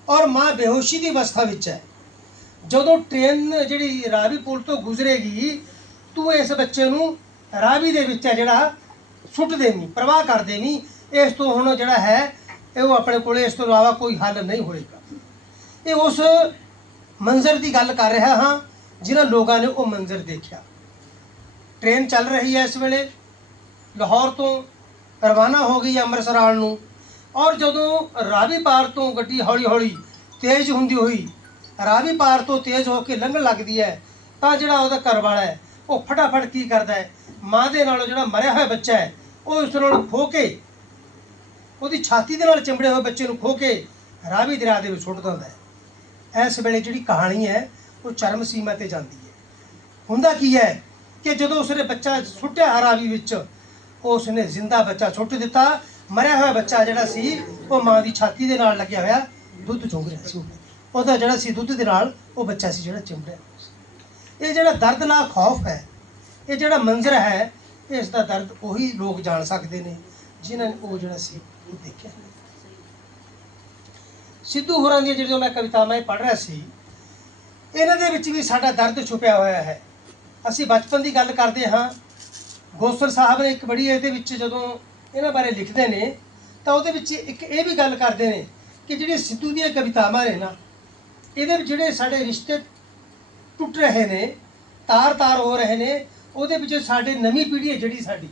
ਔਰ ਮਾਂ ਬੇਹੋਸ਼ੀ ਦੀ ਅਵਸਥਾ ਵਿੱਚ ਹੈ। ਜਦੋਂ ਟ੍ਰੇਨ ਜਿਹੜੀ ਰਾਵੀ ਪੁਲ ਤੋਂ ਗੁਜ਼ਰੇਗੀ, ਤੂੰ ਇਸ ਬੱਚੇ ਨੂੰ ਰਾਵੀ ਦੇ ਵਿੱਚ ਹੈ ਜਿਹੜਾ ਸੁੱਟ ਦੇਵੀਂ ਪ੍ਰਵਾਹ ਕਰ ਦੇਵੀਂ ਇਸ ਤੋਂ ਹੁਣ ਜਿਹੜਾ ਹੈ, ਇਹ ਉਹ ਆਪਣੇ ਕੋਲੇ ਇਸ ਤੋਂ ਇਲਾਵਾ ਕੋਈ ਹੱਲ ਨਹੀਂ ਹੋਏਗਾ। ਇਹ ਉਸ ਮੰਜ਼ਰ ਦੀ ਗੱਲ ਕਰ ਰਿਹਾ ਹਾਂ, ਜਿਨ੍ਹਾਂ ਲੋਕਾਂ ਨੇ ਉਹ ਮੰਜ਼ਰ ਦੇਖਿਆ। ਟ੍ਰੇਨ ਚੱਲ ਰਹੀ ਹੈ ਇਸ ਵੇਲੇ। ਲਾਹੌਰ ਤੋਂ ਰਵਾਨਾ ਹੋ ਗਈ ਅੰਮ੍ਰਿਤਸਰ ਵਾਲ ਨੂੰ। ਔਰ ਜਦੋਂ ਰਾਵੀ ਪਾਰ ਤੋਂ ਗੱਡੀ ਹੌਲੀ ਹੌਲੀ ਤੇਜ਼ ਹੁੰਦੀ ਹੋਈ, ਰਾਵੀ ਪਾਰ ਤੋਂ ਤੇਜ਼ ਹੋ ਕੇ ਲੰਘਣ ਲੱਗਦੀ ਹੈ, ਤਾਂ ਜਿਹੜਾ ਉਹਦਾ ਘਰ ਵਾਲਾ ਹੈ, ਉਹ ਫਟਾਫਟ ਕੀ ਕਰਦਾ ਹੈ? ਮਾਂ ਦੇ ਨਾਲੋਂ ਜਿਹੜਾ ਮਰਿਆ ਹੋਇਆ ਬੱਚਾ ਹੈ, ਉਹ ਉਸ ਨਾਲ ਖੋ ਕੇ, ਉਹਦੀ ਛਾਤੀ ਦੇ ਨਾਲ ਚਿੰਬੜੇ ਹੋਏ ਬੱਚੇ ਨੂੰ ਖੋ ਕੇ ਰਾਵੀ ਦਰਿਆ ਦੇ ਵਿੱਚ ਸੁੱਟ ਦਿੰਦਾ ਹੈ। ਇਸ ਵੇਲੇ ਜਿਹੜੀ ਕਹਾਣੀ ਹੈ, ਉਹ ਚਰਮ ਸੀਮਾ ਤੇ ਜਾਂਦੀ ਹੈ। ਹੁੰਦਾ ਕੀ ਹੈ ਕਿ ਜਦੋਂ ਉਸਨੇ ਬੱਚਾ ਸੁੱਟਿਆ ਰਾਵੀ ਵਿੱਚ, ਉਸਨੇ ਜ਼ਿੰਦਾ ਬੱਚਾ ਸੁੱਟ ਦਿੱਤਾ। ਮਰਿਆ ਹੋਇਆ ਬੱਚਾ ਜਿਹੜਾ ਸੀ, ਉਹ ਮਾਂ ਦੀ ਛਾਤੀ ਦੇ ਨਾਲ ਲੱਗਿਆ ਹੋਇਆ ਦੁੱਧ ਚੁੰਗ ਰਿਹਾ ਸੀ। ਉਹਦਾ ਜਿਹੜਾ ਸੀ ਦੁੱਧ ਦੇ ਨਾਲ ਉਹ ਬੱਚਾ ਸੀ ਜਿਹੜਾ ਚਿੰਬੜਿਆ ਇਹ ਜਿਹੜਾ ਦਰਦਨਾਕ ਖੌਫ ਹੈ ਇਹ ਜਿਹੜਾ ਮੰਜ਼ਰ ਹੈ, ਇਸ ਦਾ ਦਰਦ ਉਹੀ ਲੋਕ ਜਾਣ ਸਕਦੇ ਨੇ, ਜਿਨ੍ਹਾਂ ਨੇ ਉਹ ਜਿਹੜਾ ਸੀ, ਉਹ ਦੇਖਿਆ ਸਿੱਧੂ ਹੋਰਾਂ ਦੀਆਂ ਜਿਹੜੀਆਂ ਮੈਂ ਕਵਿਤਾਵਾਂ ਪੜ੍ਹ ਰਿਹਾ ਸੀ, ਇਹਨਾਂ ਦੇ ਵਿੱਚ ਵੀ ਸਾਡਾ ਦਰਦ ਛੁਪਿਆ ਹੋਇਆ ਹੈ। ਅਸੀਂ ਬਚਪਨ ਦੀ ਗੱਲ ਕਰਦੇ ਹਾਂ। ਗੋਸਲ ਸਾਹਿਬ ਨੇ ਇੱਕ ਬੜੀ ਇਹਦੇ ਵਿੱਚ ਜਦੋਂ ਇਹਨਾਂ ਬਾਰੇ ਲਿਖਦੇ ਨੇ, ਤਾਂ ਉਹਦੇ ਵਿੱਚ ਇੱਕ ਇਹ ਵੀ ਗੱਲ ਕਰਦੇ ਨੇ ਕਿ ਜਿਹੜੀਆਂ ਸਿੱਧੂ ਦੀਆਂ ਕਵਿਤਾਵਾਂ ਨੇ ਨਾ, ਇਹਦੇ ਵਿੱਚ ਜਿਹੜੇ ਸਾਡੇ ਰਿਸ਼ਤੇ ਟੁੱਟ ਰਹੇ ਨੇ, ਤਾਰ-ਤਾਰ ਹੋ ਰਹੇ ਨੇ ਉਹਦੇ ਵਿੱਚ ਸਾਡੇ ਨਵੀਂ ਪੀੜ੍ਹੀ ਹੈ ਜਿਹੜੀ ਸਾਡੀ।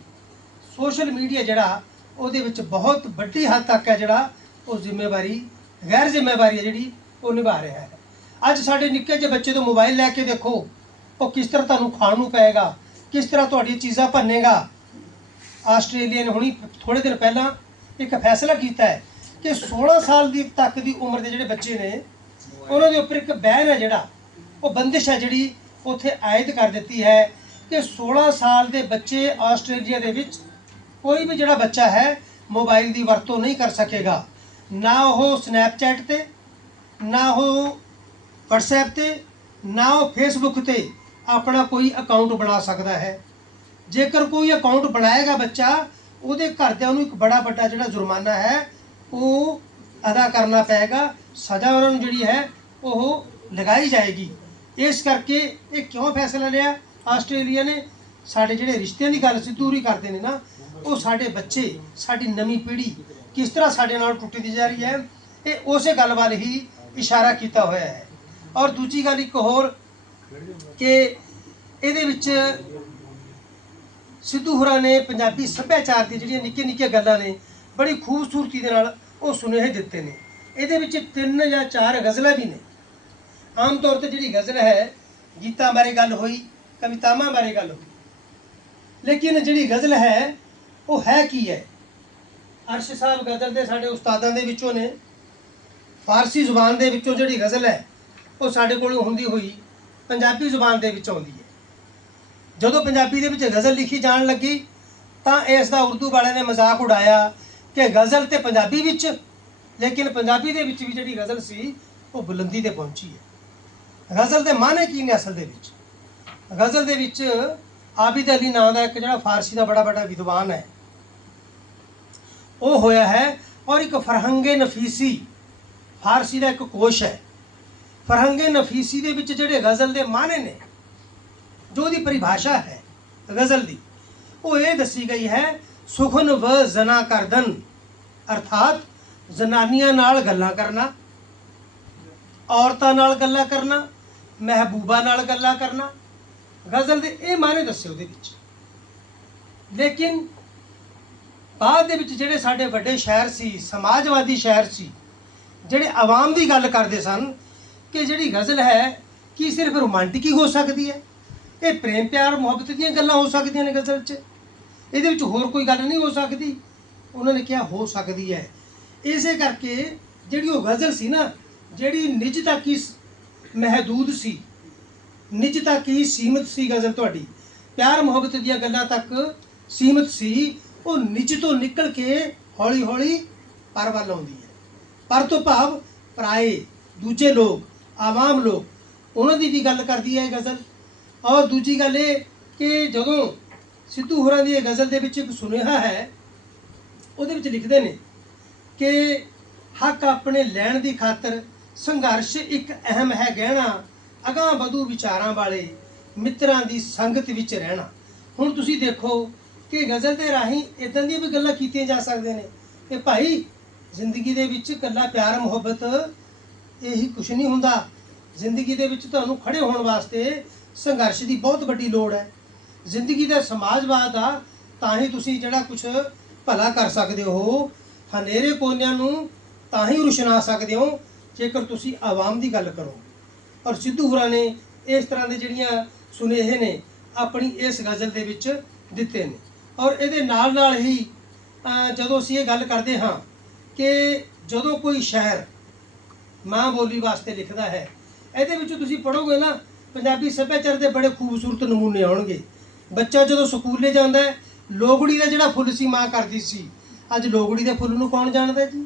ਸੋਸ਼ਲ ਮੀਡੀਆ ਜਿਹੜਾ, ਉਹਦੇ ਵਿੱਚ ਬਹੁਤ ਵੱਡੀ ਹੱਦ ਤੱਕ ਹੈ ਜਿਹੜਾ, ਉਹ ਜ਼ਿੰਮੇਵਾਰੀ, ਗੈਰ ਜ਼ਿੰਮੇਵਾਰੀ ਹੈ ਜਿਹੜੀ, ਉਹ ਨਿਭਾ ਰਿਹਾ ਹੈ। ਅੱਜ ਸਾਡੇ ਨਿੱਕੇ ਜਿਹੇ ਬੱਚੇ ਤੋਂ ਮੋਬਾਈਲ ਲੈ ਕੇ ਦੇਖੋ, ਉਹ ਕਿਸ ਤਰ੍ਹਾਂ ਤੁਹਾਨੂੰ ਖਾਣ ਨੂੰ ਪਏਗਾ, ਕਿਸ ਤਰ੍ਹਾਂ ਤੁਹਾਡੀਆਂ ਚੀਜ਼ਾਂ ਭੰਨੇਗਾ। ਆਸਟ੍ਰੇਲੀਆ ਨੇ ਹੁਣੀ ਥੋੜੇ ਦਿਨ ਪਹਿਲਾਂ ਇੱਕ ਫੈਸਲਾ ਕੀਤਾ ਹੈ ਕਿ 16 ਸਾਲ ਦੀ ਤੱਕ ਦੀ ਉਮਰ ਦੇ ਜਿਹੜੇ ਬੱਚੇ ਨੇ, ਉਹਨਾਂ ਦੇ ਉੱਪਰ ਇੱਕ ਬੈਨ ਹੈ ਜਿਹੜਾ, ਉਹ ਬੰਦਿਸ਼ ਹੈ ਜਿਹੜੀ, ਉੱਥੇ ਆਇਦ ਕਰ ਦਿੱਤੀ ਹੈ। ਕਿ 16 ਸਾਲ ਦੇ ਬੱਚੇ ਆਸਟ੍ਰੇਲੀਆ ਦੇ ਵਿੱਚ ਕੋਈ ਵੀ ਜਿਹੜਾ ਬੱਚਾ ਹੈ, ਮੋਬਾਈਲ ਦੀ ਵਰਤੋਂ ਨਹੀਂ ਕਰ ਸਕੇਗਾ। ਨਾ ਉਹ ਸਨੈਪਚੈਟ ਤੇ, ਨਾ ਉਹ WhatsApp ਤੇ, ਨਾ ਉਹ Facebook ਤੇ ਆਪਣਾ ਕੋਈ ਅਕਾਊਂਟ ਬਣਾ ਸਕਦਾ ਹੈ। ਜੇਕਰ ਕੋਈ ਅਕਾਊਂਟ ਬਣਾਏਗਾ ਬੱਚਾ, ਉਹਦੇ ਘਰਦਿਆਂ ਨੂੰ ਇੱਕ ਬੜਾ ਵੱਡਾ ਜਿਹੜਾ ਜੁਰਮਾਨਾ ਹੈ, ਉਹ ਅਦਾ ਕਰਨਾ ਪਏਗਾ। ਸਜ਼ਾ ਉਹਨਾਂ ਨੂੰ ਜਿਹੜੀ ਹੈ, ਉਹ ਲਗਾਈ ਜਾਏਗੀ। ਇਸ ਕਰਕੇ ਇਹ ਕਿਉਂ ਫੈਸਲਾ ਲਿਆ? ਆਸਟ੍ਰੇਲੀਆ ਨੇ ਸਾਡੇ ਜਿਹੜੇ ਰਿਸ਼ਤਿਆਂ ਦੀ ਗੱਲ ਸਿੱਧੂ ਦੂਰੀ ਕਰਦੇ ਨੇ ਨਾ, ਉਹ ਸਾਡੇ ਬੱਚੇ, ਸਾਡੀ ਨਵੀਂ ਪੀੜ੍ਹੀ ਕਿਸ ਤਰ੍ਹਾਂ ਸਾਡੇ ਨਾਲ ਟੁੱਟਦੀ ਜਾ ਰਹੀ ਹੈ, ਇਹ ਉਸੇ ਗੱਲ ਵੱਲ ਹੀ ਇਸ਼ਾਰਾ ਕੀਤਾ ਹੋਇਆ ਹੈ। ਔਰ ਦੂਜੀ ਗੱਲ ਇੱਕ ਹੋਰ ਕਿ ਇਹਦੇ ਵਿੱਚ ਸਿੱਧੂ ਹੋਰਾਂ ਨੇ ਪੰਜਾਬੀ ਸੱਭਿਆਚਾਰ ਦੀਆਂ ਜਿਹੜੀਆਂ ਨਿੱਕੀਆਂ ਨਿੱਕੀਆਂ ਗੱਲਾਂ ਨੇ, ਬੜੀ ਖੂਬਸੂਰਤੀ ਦੇ ਨਾਲ ਉਹ ਸੁਨੇਹੇ ਦਿੱਤੇ ਨੇ। ਇਹਦੇ ਵਿੱਚ ਤਿੰਨ ਜਾਂ ਚਾਰ ਗਜ਼ਲਾਂ ਵੀ ਨੇ। ਆਮ ਤੌਰ ਤੇ ਜਿਹੜੀ ਗਜ਼ਲ ਹੈ, ਗੀਤਾਂ ਬਾਰੇ ਗੱਲ ਹੋਈ ਕਵਿਤਾਵਾਂ ਬਾਰੇ ਗੱਲ। ਹੋਈ ਲੇਕਿਨ ਜਿਹੜੀ ਗਜ਼ਲ ਹੈ, ਉਹ ਹੈ ਕੀ ਹੈ? ਅਰਸ਼ ਸਾਹਿਬ ਗਜ਼ਲ ਦੇ ਸਾਡੇ ਉਸਤਾਦਾਂ ਦੇ ਵਿੱਚੋਂ ਨੇ। ਫਾਰਸੀ ਜ਼ੁਬਾਨ ਦੇ ਵਿੱਚੋਂ ਜਿਹੜੀ ਗਜ਼ਲ ਹੈ, ਉਹ ਸਾਡੇ ਕੋਲ ਹੁੰਦੀ ਹੋਈ ਪੰਜਾਬੀ ਜ਼ੁਬਾਨ ਦੇ ਵਿੱਚ ਆਉਂਦੀ ਹੈ। ਜਦੋਂ ਪੰਜਾਬੀ ਦੇ ਵਿੱਚ ਗਜ਼ਲ ਲਿਖੀ ਜਾਣ ਲੱਗੀ, ਤਾਂ ਇਸ ਦਾ ਉਰਦੂ ਵਾਲਿਆਂ ਨੇ ਮਜ਼ਾਕ ਉਡਾਇਆ ਕਿ ਗਜ਼ਲ ਤੇ ਪੰਜਾਬੀ ਵਿੱਚ, ਲੇਕਿਨ ਪੰਜਾਬੀ ਦੇ ਵਿੱਚ ਵੀ ਜਿਹੜੀ ਗਜ਼ਲ ਸੀ, ਉਹ ਬੁਲੰਦੀ ਤੇ ਪਹੁੰਚੀ ਹੈ। ਗਜ਼ਲ ਦੇ ਮਾਨੇ ਕੀ ਨੇ ਅਸਲ ਦੇ ਵਿੱਚ? ਗਜ਼ਲ ਦੇ ਵਿੱਚ ਆਬਿਦ ਅਲੀ ਨਾਂ ਦਾ ਇੱਕ ਜਿਹੜਾ ਫਾਰਸੀ ਦਾ ਬੜਾ ਬੜਾ ਵਿਦਵਾਨ ਹੈ। ਉਹ ਹੋਇਆ ਹੈ ਔਰ ਇੱਕ ਫਰਹੰਗੇ ਨਫੀਸੀ, ਫਾਰਸੀ ਦਾ ਇੱਕ ਕੋਸ਼ ਹੈ। ਫਰਹੰਗੇ ਨਫੀਸੀ ਦੇ ਵਿੱਚ ਜਿਹੜੇ ਗਜ਼ਲ ਦੇ ਮਾਨੇ ਨੇ, ਜੋ ਉਹਦੀ ਪਰਿਭਾਸ਼ਾ ਹੈ ਗਜ਼ਲ ਦੀ, ਉਹ ਇਹ ਦੱਸੀ ਗਈ ਹੈ, ਸੁਖਨ ਵ ਜ਼ਨਾ ਕਰਦਨ, ਅਰਥਾਤ ਜ਼ਨਾਨੀਆਂ ਨਾਲ ਗੱਲਾਂ ਕਰਨਾ, ਔਰਤਾਂ ਨਾਲ ਗੱਲਾਂ ਕਰਨਾ, ਮਹਿਬੂਬਾ ਨਾਲ ਗੱਲਾਂ ਕਰਨਾ ਗਜ਼ਲ ਦੇ ਇਹ ਮਾਨੇ ਦੱਸੇ ਉਹਦੇ ਵਿੱਚ। ਲੇਕਿਨ ਬਾਅਦ ਦੇ ਵਿੱਚ ਜਿਹੜੇ ਸਾਡੇ ਵੱਡੇ ਸ਼ਹਿਰ ਸੀ, ਸਮਾਜਵਾਦੀ ਸ਼ਹਿਰ ਸੀ, ਜਿਹੜੇ ਆਵਾਮ ਦੀ ਗੱਲ ਕਰਦੇ ਸਨ ਕਿ ਜਿਹੜੀ ਗਜ਼ਲ ਹੈ ਕੀ ਸਿਰਫ ਰੋਮਾਂਟਿਕ ਹੀ ਹੋ ਸਕਦੀ ਹੈ? ਇਹ ਪ੍ਰੇਮ ਪਿਆਰ, ਮੁਹੱਬਤ ਦੀਆਂ ਗੱਲਾਂ ਹੋ ਸਕਦੀਆਂ ਨੇ ਗਜ਼ਲ 'ਚ। ਇਹਦੇ ਵਿੱਚ ਹੋਰ ਕੋਈ ਗੱਲ ਨਹੀਂ ਹੋ ਸਕਦੀ। ਉਹਨਾਂ ਨੇ ਕਿਹਾ, ਹੋ ਸਕਦੀ ਹੈ। ਇਸੇ ਕਰਕੇ ਜਿਹੜੀ ਉਹ ਗਜ਼ਲ ਸੀ ਨਾ, ਜਿਹੜੀ ਨਿੱਜ ਤੱਕ ਹੀ ਸ- ਮਹਦੂਦ ਸੀ ਨਿੱਜ ਤੱਕ ਹੀ ਸੀਮਿਤ ਸੀ ਗਜ਼ਲ ਤੁਹਾਡੀ? ਪਿਆਰ ਮੁਹੱਬਤ ਦੀਆਂ ਗੱਲਾਂ ਤੱਕ ਸੀਮਿਤ ਸੀ। ਉਹ ਨਿੱਜ ਤੋਂ ਨਿਕਲ ਕੇ ਹੌਲੀ ਹੌਲੀ ਪਰ ਵੱਲ ਆਉਂਦੀ ਹੈ। ਪਰ ਤੋਂ ਭਾਵ ਪਰਾਏ, ਦੂਜੇ ਲੋਕ, ਆਵਾਮ ਲੋਕ, ਉਹਨਾਂ ਦੀ ਵੀ ਗੱਲ ਕਰਦੀ ਹੈ ਇਹ ਗਜ਼ਲ। ਔਰ ਦੂਜੀ ਗੱਲ ਇਹ ਕਿ ਜਦੋਂ ਸਿੱਧੂ ਹੋਰਾਂ ਦੀ ਇਹ ਗਜ਼ਲ ਦੇ ਵਿੱਚ ਇੱਕ ਸੁਨੇਹਾ ਹੈ, ਉਹਦੇ ਵਿੱਚ ਲਿਖਦੇ ਨੇ ਕਿ ਹੱਕ ਆਪਣੇ ਲੈਣ ਦੀ ਖਾਤਰ ਸੰਘਰਸ਼ ਇੱਕ ਅਹਿਮ ਹੈ ਗਹਿਣਾ। ਅਗਾਂਹ ਵਧੂ ਵਿਚਾਰਾਂ ਵਾਲੇ ਮਿੱਤਰਾਂ ਦੀ ਸੰਗਤ ਵਿੱਚ ਰਹਿਣਾ। ਹੁਣ ਤੁਸੀਂ ਦੇਖੋ ਕਿ ਗਜ਼ਲ ਦੇ ਰਾਹੀਂ ਇਦਾਂ ਦੀਆਂ ਵੀ ਗੱਲਾਂ ਕੀਤੀਆਂ ਜਾ ਸਕਦੇ ਨੇ ਕਿ ਭਾਈ ਜ਼ਿੰਦਗੀ ਦੇ ਵਿੱਚ ਇਕੱਲਾ ਪਿਆਰ, ਮੁਹੱਬਤ ਇਹੀ ਕੁਝ ਨਹੀਂ ਹੁੰਦਾ। ਜ਼ਿੰਦਗੀ ਦੇ ਵਿੱਚ ਤੁਹਾਨੂੰ ਖੜੇ ਹੋਣ ਵਾਸਤੇ ਸੰਘਰਸ਼ ਦੀ ਬਹੁਤ ਵੱਡੀ ਲੋੜ ਹੈ। ਜ਼ਿੰਦਗੀ ਦਾ ਸਮਾਜਵਾਦ ਆ, ਤਾਂ ਹੀ ਤੁਸੀਂ ਜਿਹੜਾ ਕੁਝ ਭਲਾ ਕਰ ਸਕਦੇ ਹੋ। ਹਨੇਰੇ ਕੋਨਿਆਂ ਨੂੰ ਤਾਂ ਹੀ ਰੁਸ਼ਨਾ ਸਕਦੇ ਹੋ, ਜੇਕਰ ਤੁਸੀਂ ਆਵਾਮ ਦੀ ਗੱਲ ਕਰੋ। ਔਰ ਸਿੱਧੂ ਹੋਰਾਂ ਨੇ ਇਸ ਤਰ੍ਹਾਂ ਦੇ ਜਿਹੜੀਆਂ ਸੁਨੇਹੇ ਨੇ ਆਪਣੀ ਇਸ ਗਜ਼ਲ ਦੇ ਵਿੱਚ ਦਿੱਤੇ ਨੇ। ਔਰ ਇਹਦੇ ਨਾਲ ਨਾਲ ਹੀ ਜਦੋਂ ਅਸੀਂ ਇਹ ਗੱਲ ਕਰਦੇ ਹਾਂ ਕਿ ਜਦੋਂ ਕੋਈ ਸ਼ਾਇਰ ਮਾਂ ਬੋਲੀ ਵਾਸਤੇ ਲਿਖਦਾ ਹੈ, ਇਹਦੇ ਵਿੱਚ ਤੁਸੀਂ ਪੜੋਗੇ ਨਾ, ਪੰਜਾਬੀ ਸੱਭਿਆਚਾਰ ਦੇ ਬੜੇ ਖੂਬਸੂਰਤ ਨਮੂਨੇ ਆਉਣਗੇ। ਬੱਚਾ ਜਦੋਂ ਸਕੂਲੇ ਜਾਂਦਾ ਹੈ, ਲੋਗੜੀ ਦਾ ਜਿਹੜਾ ਫੁੱਲ ਸੀ ਮਾਂ ਕਰਦੀ ਸੀ, ਅੱਜ ਲੋਗੜੀ ਦੇ ਫੁੱਲ ਨੂੰ ਕੌਣ ਜਾਣਦਾ ਜੀ?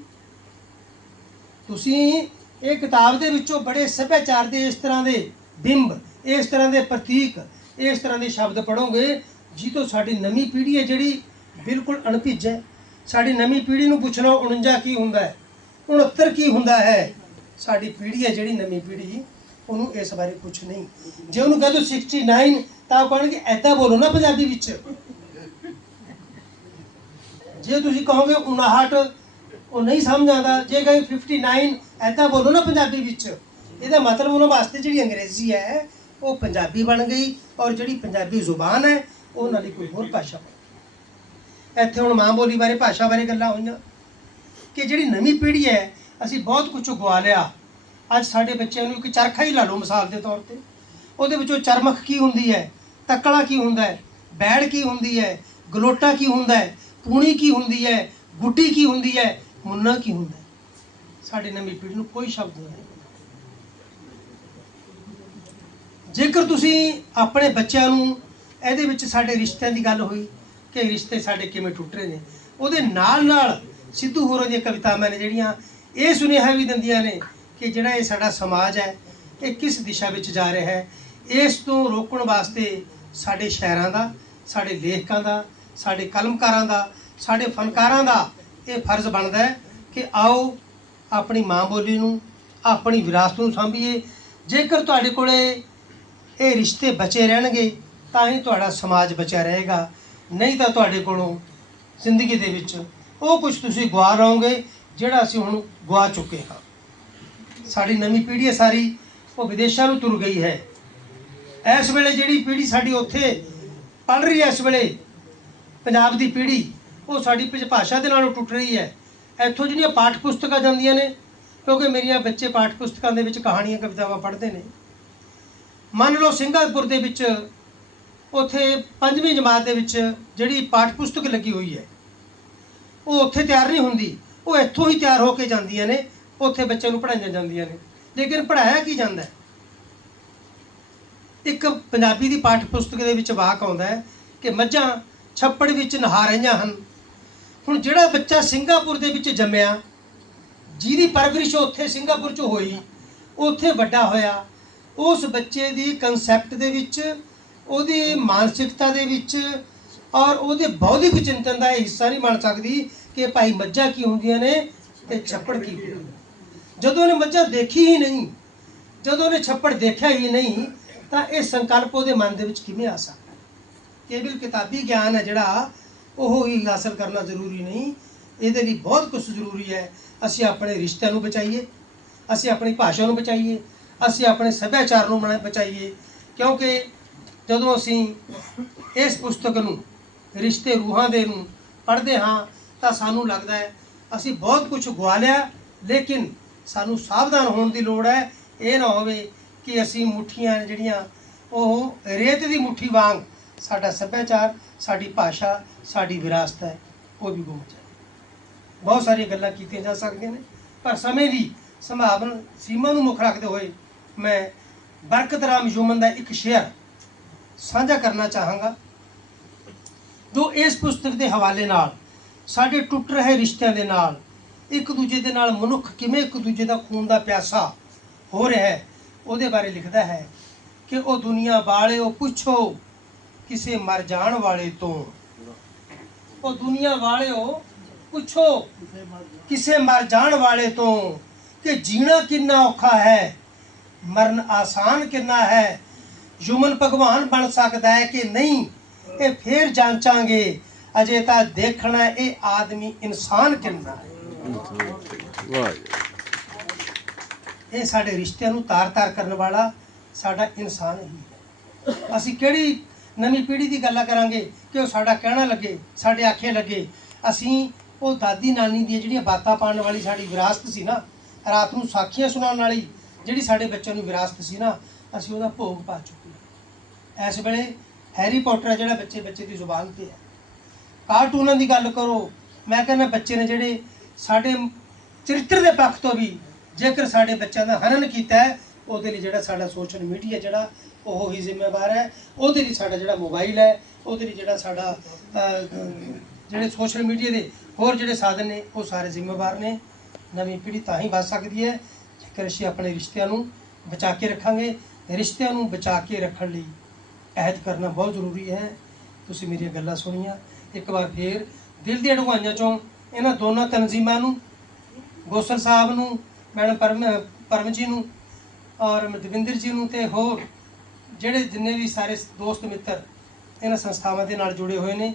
ਤੁਸੀਂ ਇਹ ਕਿਤਾਬ ਦੇ ਵਿੱਚੋਂ ਬੜੇ ਸੱਭਿਆਚਾਰ ਦੇ ਇਸ ਤਰ੍ਹਾਂ ਦੇ ਬਿੰਬ, ਇਸ ਤਰ੍ਹਾਂ ਦੇ ਪ੍ਰਤੀਕ, ਇਸ ਤਰ੍ਹਾਂ ਦੇ ਸ਼ਬਦ ਪੜੋਗੇ ਜੀ ਤੋਂ ਸਾਡੀ ਨਵੀਂ ਪੀੜ੍ਹੀ ਹੈ ਜਿਹੜੀ ਬਿਲਕੁਲ ਅਣਭਿੱਜ ਹੈ। ਸਾਡੀ ਨਵੀਂ ਪੀੜ੍ਹੀ ਨੂੰ ਪੁੱਛਣਾ ਲਓ 49 ਕੀ ਹੁੰਦਾ ਹੈ? 69 ਕੀ ਹੁੰਦਾ ਹੈ? ਸਾਡੀ ਪੀੜ੍ਹੀ ਹੈ ਜਿਹੜੀ ਨਵੀਂ ਪੀੜ੍ਹੀ ਉਹਨੂੰ ਇਸ ਬਾਰੇ ਕੁਝ ਨਹੀਂ। ਜੇ ਉਹਨੂੰ ਕਹਦੋ 69 ਤਾਂ ਉਹ ਕਹਿਣਗੇ ਐਦਾਂ ਬੋਲੋ ਨਾ ਪੰਜਾਬੀ ਵਿੱਚ। ਜੇ ਤੁਸੀਂ ਕਹੋਗੇ 59 ਉਹ ਨਹੀਂ ਸਮਝ ਆਉਂਦਾ। ਜੇ ਕਹੇ 59 ਐਦਾਂ ਬੋਲੋ ਨਾ ਪੰਜਾਬੀ ਵਿੱਚ। ਇਹਦਾ ਮਤਲਬ ਉਹਨਾਂ ਵਾਸਤੇ ਜਿਹੜੀ ਅੰਗਰੇਜ਼ੀ ਹੈ, ਉਹ ਪੰਜਾਬੀ ਬਣ ਗਈ ਔਰ ਜਿਹੜੀ ਪੰਜਾਬੀ ਜ਼ੁਬਾਨ ਹੈ, ਉਹ ਨਾਲ ਕੋਈ ਹੋਰ ਭਾਸ਼ਾ ਬਣ ਗਈ। ਇੱਥੇ ਹੁਣ ਮਾਂ ਬੋਲੀ ਬਾਰੇ, ਭਾਸ਼ਾ ਬਾਰੇ ਗੱਲਾਂ ਹੋਈਆਂ ਕਿ ਜਿਹੜੀ ਨਵੀਂ ਪੀੜ੍ਹੀ ਹੈ, ਅਸੀਂ ਬਹੁਤ ਕੁਝ ਗਵਾ ਲਿਆ। ਅੱਜ ਸਾਡੇ ਬੱਚਿਆਂ ਨੂੰ ਇੱਕ ਚਰਖਾ ਹੀ ਲਾ ਲਓ ਮਿਸਾਲ ਦੇ ਤੌਰ ਤੇ। ਉਹਦੇ ਵਿੱਚੋਂ ਚਰਮਖ ਕੀ ਹੁੰਦੀ ਹੈ ਤੱਕੜਾ ਕੀ ਹੁੰਦਾ ਹੈ ਬੈੜ ਕੀ ਹੁੰਦੀ ਹੈ, ਗਲੋਟਾ ਕੀ ਹੁੰਦਾ ਹੈ, ਪੂਣੀ ਕੀ ਹੁੰਦੀ ਹੈ ਗੁੱਟੀ ਕੀ ਹੁੰਦੀ ਹੈ, ਮੁੰਨਾ ਕੀ ਹੁੰਦਾ ਹੈ। ਸਾਡੇ ਨਵੀਂ ਪੀੜ੍ਹੀ ਨੂੰ ਕੋਈ ਸ਼ਬਦ ਨਹੀਂ। ਜੇਕਰ ਤੁਸੀਂ ਆਪਣੇ ਬੱਚਿਆਂ ਨੂੰ ਇਹਦੇ ਵਿੱਚ ਸਾਡੇ ਰਿਸ਼ਤਿਆਂ ਦੀ ਗੱਲ ਹੋਈ ਕਿ ਰਿਸ਼ਤੇ ਸਾਡੇ ਕਿਵੇਂ ਟੁੱਟ ਰਹੇ ਨੇ, ਉਹਦੇ ਨਾਲ ਨਾਲ ਸਿੱਧੂ ਹੋਰਾਂ ਦੀਆਂ ਕਵਿਤਾਵਾਂ ਨੇ ਜਿਹੜੀਆਂ ਇਹ ਸੁਨੇਹਾ ਵੀ ਦਿੰਦੀਆਂ ਨੇ ਕਿ ਜਿਹੜਾ ਇਹ ਸਾਡਾ ਸਮਾਜ ਹੈ, ਇਹ ਕਿਸ ਦਿਸ਼ਾ ਵਿੱਚ ਜਾ ਰਿਹਾ ਹੈ, ਇਸ ਤੋਂ ਰੋਕਣ ਵਾਸਤੇ ਸਾਡੇ ਸ਼ਾਇਰਾਂ ਦਾ, ਸਾਡੇ ਲੇਖਕਾਂ ਦਾ, ਸਾਡੇ ਕਲਮਕਾਰਾਂ ਦਾ, ਸਾਡੇ ਫਨਕਾਰਾਂ ਦਾ ਇਹ ਫਰਜ਼ ਬਣਦਾ ਹੈ ਕਿ ਆਓ ਆਪਣੀ ਮਾਂ ਬੋਲੀ ਨੂੰ, ਆਪਣੀ ਵਿਰਾਸਤ ਨੂੰ ਸਾਂਭੀਏ। ਜੇਕਰ ਤੁਹਾਡੇ ਕੋਲੇ ਇਹ ਰਿਸ਼ਤੇ ਬਚੇ ਰਹਿਣਗੇ, ਤਾਂ ਹੀ ਤੁਹਾਡਾ ਸਮਾਜ ਬਚਿਆ ਰਹੇਗਾ। ਨਹੀਂ ਤਾਂ ਤੁਹਾਡੇ ਕੋਲੋਂ ਜ਼ਿੰਦਗੀ ਦੇ ਵਿੱਚ ਉਹ ਕੁਝ ਤੁਸੀਂ ਗਵਾ ਰਹੋਗੇ, ਜਿਹੜਾ ਅਸੀਂ ਹੁਣ ਗਵਾ ਚੁੱਕੇ ਹਾਂ। ਸਾਡੀ ਨਵੀਂ ਪੀੜ੍ਹੀ ਹੈ ਸਾਰੀ, ਉਹ ਵਿਦੇਸ਼ਾਂ ਨੂੰ ਤੁਰ ਗਈ ਹੈ। ਇਸ ਵੇਲੇ ਜਿਹੜੀ ਪੀੜ੍ਹੀ ਸਾਡੀ ਉੱਥੇ ਪੜ ਰਹੀ ਹੈ, ਇਸ ਵੇਲੇ ਪੰਜਾਬ ਦੀ ਪੀੜ੍ਹੀ, ਉਹ ਸਾਡੀ ਭਾਸ਼ਾ ਦੇ ਨਾਲੋਂ ਟੁੱਟ ਰਹੀ ਹੈ। ਇੱਥੋਂ ਜਿਹੜੀਆਂ ਪਾਠ ਪੁਸਤਕਾਂ ਜਾਂਦੀਆਂ ਨੇ, ਕਿਉਂਕਿ ਮੇਰੀਆਂ ਬੱਚੇ ਪਾਠ ਪੁਸਤਕਾਂ ਦੇ ਵਿੱਚ ਕਹਾਣੀਆਂ, ਕਵਿਤਾਵਾਂ ਪੜ੍ਹਦੇ ਨੇ। ਮੰਨ ਲਓ ਸਿੰਗਾਪੁਰ ਦੇ ਵਿੱਚ ਉੱਥੇ ਪੰਜਵੀਂ ਜਮਾਤ ਦੇ ਵਿੱਚ ਜਿਹੜੀ ਪਾਠ ਪੁਸਤਕ ਲੱਗੀ ਹੋਈ ਹੈ, ਉਹ ਉੱਥੇ ਤਿਆਰ ਨਹੀਂ ਹੁੰਦੀ। ਉਹ ਇੱਥੋਂ ਹੀ ਤਿਆਰ ਹੋ ਕੇ ਜਾਂਦੀਆਂ ਨੇ, ਉੱਥੇ ਬੱਚਿਆਂ ਨੂੰ ਪੜ੍ਹਾਈਆਂ ਜਾਂਦੀਆਂ ਨੇ। ਲੇਕਿਨ ਪੜ੍ਹਾਇਆ ਕੀ ਜਾਂਦਾ ਇੱਕ ਪੰਜਾਬੀ ਦੀ ਪਾਠ ਪੁਸਤਕ ਦੇ ਵਿੱਚ ਵਾਕ ਆਉਂਦਾ ਹੈ ਕਿ ਮੱਝਾਂ ਛੱਪੜ ਵਿੱਚ ਨਹਾ ਰਹੀਆਂ ਹਨ ਹੁਣ ਜਿਹੜਾ ਬੱਚਾ ਸਿੰਗਾਪੁਰ ਦੇ ਵਿੱਚ ਜੰਮਿਆ, ਜਿਹਦੀ ਪਰਵਰਿਸ਼ ਉੱਥੇ ਸਿੰਗਾਪੁਰ 'ਚ ਹੋਈ, ਉੱਥੇ ਵੱਡਾ ਹੋਇਆ, ਉਸ ਬੱਚੇ ਦੀ ਕਨਸੈਪਟ ਦੇ ਵਿੱਚ, ਉਹਦੀ ਮਾਨਸਿਕਤਾ ਦੇ ਵਿੱਚ ਔਰ ਉਹਦੇ ਬੌਧਿਕ ਚਿੰਤਨ ਦਾ ਇਹ ਹਿੱਸਾ ਨਹੀਂ ਬਣ ਸਕਦੀ ਕਿ ਭਾਈ ਮੱਝਾਂ ਕੀ ਹੁੰਦੀਆਂ ਨੇ ਤੇ ਛੱਪੜ ਕੀ ਹੁੰਦੀ ਨੇ। ਜਦੋਂ ਉਹਨੇ ਮੱਝਾਂ ਦੇਖੀ ਹੀ ਨਹੀਂ, ਜਦੋਂ ਉਹਨੇ ਛੱਪੜ ਦੇਖਿਆ ਹੀ ਨਹੀਂ, ਤਾਂ ਇਹ ਸੰਕਲਪ ਉਹਦੇ ਮਨ ਦੇ ਵਿੱਚ ਕਿਵੇਂ ਆ ਸਕਦਾ ਕੇਵਲ ਕਿਤਾਬੀ ਗਿਆਨ ਹੈ ਜਿਹੜਾ ਉਹ ਹੀ ਹਾਸਲ ਕਰਨਾ ਜ਼ਰੂਰੀ ਨਹੀਂ। ਇਹਦੇ ਲਈ ਬਹੁਤ ਕੁਝ ਜ਼ਰੂਰੀ ਹੈ। ਅਸੀਂ ਆਪਣੇ ਰਿਸ਼ਤਿਆਂ ਨੂੰ ਬਚਾਈਏ। ਅਸੀਂ ਆਪਣੀ ਭਾਸ਼ਾ ਨੂੰ ਬਚਾਈਏ। ਅਸੀਂ ਆਪਣੇ ਸੱਭਿਆਚਾਰ ਨੂੰ ਬਣਾ- ਬਚਾਈਏ। ਕਿਉਂਕਿ ਜਦੋਂ ਅਸੀਂ ਇਸ ਪੁਸਤਕ ਨੂੰ, ਰਿਸ਼ਤੇ ਰੂਹਾਂ ਦੇ ਨੂੰ ਪੜ੍ਹਦੇ ਹਾਂ, ਤਾਂ ਸਾਨੂੰ ਲੱਗਦਾ ਹੈ ਅਸੀਂ ਬਹੁਤ ਕੁਝ ਗਵਾ ਲਿਆ, ਲੇਕਿਨ ਸਾਨੂੰ ਸਾਵਧਾਨ ਹੋਣ ਦੀ ਲੋੜ ਹੈ। ਇਹ ਨਾ ਹੋਵੇ ਕਿ ਅਸੀਂ ਮੁੱਠੀਆਂ ਜਿਹੜੀਆਂ, ਉਹ ਰੇਤ ਦੀ ਮੁੱਠੀ ਵਾਂਗ ਸਾਡਾ ਸੱਭਿਆਚਾਰ, ਸਾਡੀ ਭਾਸ਼ਾ, ਸਾਡੀ ਵਿਰਾਸਤ ਹੈ, ਉਹ ਵੀ ਗੁੰਮ ਜਾਏ ਬਹੁਤ ਸਾਰੀਆਂ ਗੱਲਾਂ ਕੀਤੀਆਂ ਜਾ ਸਕਦੀਆਂ ਨੇ, ਪਰ ਸਮੇਂ ਦੀ ਸੰਭਾਵਨਾ ਸੀਮਾ ਨੂੰ ਮੁੱਖ ਰੱਖਦੇ ਹੋਏ ਮੈਂ ਬਰਕਤ ਰਾਮ ਯੂਮਨ ਦਾ ਇੱਕ ਸ਼ੇਅਰ ਸਾਂਝਾ ਕਰਨਾ ਚਾਹਾਂਗਾ, ਜੋ ਇਸ ਪੁਸਤਕ ਦੇ ਹਵਾਲੇ ਨਾਲ, ਸਾਡੇ ਟੁੱਟ ਰਹੇ ਰਿਸ਼ਤਿਆਂ ਦੇ ਨਾਲ, ਇੱਕ ਦੂਜੇ ਦੇ ਨਾਲ ਮਨੁੱਖ ਕਿਵੇਂ ਇੱਕ ਦੂਜੇ ਦਾ ਖੂਨ ਦਾ ਪਿਆਸਾ ਹੋ ਰਿਹਾ ਹੈ, ਉਹਦੇ ਬਾਰੇ ਲਿਖਦਾ ਹੈ ਕਿ ਉਹ ਦੁਨੀਆ ਵਾਲਿਓ ਪੁੱਛੋ ਕਿਸੇ ਮਰ ਜਾਣ ਵਾਲੇ ਤੋਂ। ਉਹ ਦੁਨੀਆ ਵਾਲਿਓ ਪੁੱਛੋ ਕਿਸੇ ਮਰ ਜਾਣ ਵਾਲੇ ਤੋਂ ਕਿ ਜੀਣਾ ਕਿੰਨਾ ਔਖਾ ਹੈ ਮਰਨ ਆਸਾਨ ਕਿੰਨਾ ਹੈ ਯੁਮਨ ਭਗਵਾਨ ਬਣ ਸਕਦਾ ਹੈ ਕਿ ਨਹੀਂ ਇਹ ਫੇਰ ਜਾਂਚਾਂਗੇ। ਅਜੇ ਤਾਂ ਦੇਖਣਾ ਇਹ ਆਦਮੀ ਇਨਸਾਨ ਕਿੰਨਾ ਹੈ। ਇਹ ਸਾਡੇ ਰਿਸ਼ਤਿਆਂ ਨੂੰ ਤਾਰ-ਤਾਰ ਕਰਨ ਵਾਲਾ ਸਾਡਾ ਇਨਸਾਨ ਹੀ ਹੈ। ਅਸੀਂ ਕਿਹੜੀ ਨਵੀਂ ਪੀੜ੍ਹੀ ਦੀ ਗੱਲਾਂ ਕਰਾਂਗੇ ਕਿ ਉਹ ਸਾਡਾ ਕਹਿਣਾ ਲੱਗੇ, ਸਾਡੇ ਆਖੇ ਲੱਗੇ। ਅਸੀਂ ਉਹ ਦਾਦੀ ਨਾਨੀ ਦੀਆਂ ਜਿਹੜੀਆਂ ਬਾਤਾਂ ਪਾਉਣ ਵਾਲੀ ਸਾਡੀ ਵਿਰਾਸਤ ਸੀ ਨਾ, ਰਾਤ ਨੂੰ ਸਾਖੀਆਂ ਸੁਣਾਉਣ ਵਾਲੀ ਜਿਹੜੀ ਸਾਡੇ ਬੱਚਿਆਂ ਨੂੰ ਵਿਰਾਸਤ ਸੀ ਨਾ, ਅਸੀਂ ਉਹਦਾ ਭੋਗ ਪਾ ਚੁੱਕੇ ਹਾਂ। ਇਸ ਵੇਲੇ ਹੈਰੀ ਪੋਟਰ ਹੈ ਜਿਹੜਾ ਬੱਚੇ ਬੱਚੇ ਦੀ ਜ਼ੁਬਾਨ ਤੇ ਹੈ। ਕਾਰਟੂਨਾਂ ਦੀ ਗੱਲ ਕਰੋ, ਮੈਂ ਕਹਿੰਦਾ ਬੱਚੇ ਨੇ ਜਿਹੜੇ ਸਾਡੇ ਚਰਿੱਤਰ ਦੇ ਪੱਖ ਤੋਂ ਵੀ ਜੇਕਰ ਸਾਡੇ ਬੱਚਿਆਂ ਦਾ ਹਨਨ ਕੀਤਾ ਉਹਦੇ ਲਈ ਜਿਹੜਾ ਸਾਡਾ ਸੋਸ਼ਲ ਮੀਡੀਆ ਜਿਹੜਾ ਉਹ ਹੀ ਜ਼ਿੰਮੇਵਾਰ ਹੈ। ਉਹਦੇ ਲਈ ਸਾਡਾ ਜਿਹੜਾ ਮੋਬਾਈਲ ਹੈ, ਉਹਦੇ ਲਈ ਜਿਹੜਾ ਸਾਡਾ ਜਿਹੜੇ ਸੋਸ਼ਲ ਮੀਡੀਆ ਦੇ ਹੋਰ ਜਿਹੜੇ ਸਾਧਨ ਨੇ, ਉਹ ਸਾਰੇ ਜ਼ਿੰਮੇਵਾਰ ਨੇ। ਨਵੀਂ ਪੀੜ੍ਹੀ ਤਾਂ ਹੀ ਬਚ ਸਕਦੀ ਹੈ, ਜੇਕਰ ਅਸੀਂ ਆਪਣੇ ਰਿਸ਼ਤਿਆਂ ਨੂੰ ਬਚਾ ਕੇ ਰੱਖਾਂਗੇ। ਰਿਸ਼ਤਿਆਂ ਨੂੰ ਬਚਾ ਕੇ ਰੱਖਣ ਲਈ ਅਹਿਦ ਕਰਨਾ ਬਹੁਤ ਜ਼ਰੂਰੀ ਹੈ। ਤੁਸੀਂ ਮੇਰੀਆਂ ਗੱਲਾਂ ਸੁਣੀਆਂ। ਇੱਕ ਵਾਰ ਫੇਰ ਦਿਲ ਦੀਆਂ ਅਡਵਾਈਆਂ ਚੋਂ ਇਹਨਾਂ ਦੋਨਾਂ ਤਨਜ਼ੀਮਾਂ ਨੂੰ, ਗੋਸਲ ਸਾਹਿਬ ਨੂੰ, ਮੈਡਮ ਪਰਮ ਪਰਮ ਜੀ ਨੂੰ ਔਰ ਦਵਿੰਦਰ ਜੀ ਨੂੰ ਤੇ ਹੋਰ ਜਿਹੜੇ ਜਿੰਨੇ ਵੀ ਸਾਰੇ ਦੋਸਤ ਮਿੱਤਰ, ਇਹਨਾਂ ਸੰਸਥਾਵਾਂ ਦੇ ਨਾਲ ਜੁੜੇ ਹੋਏ ਨੇ,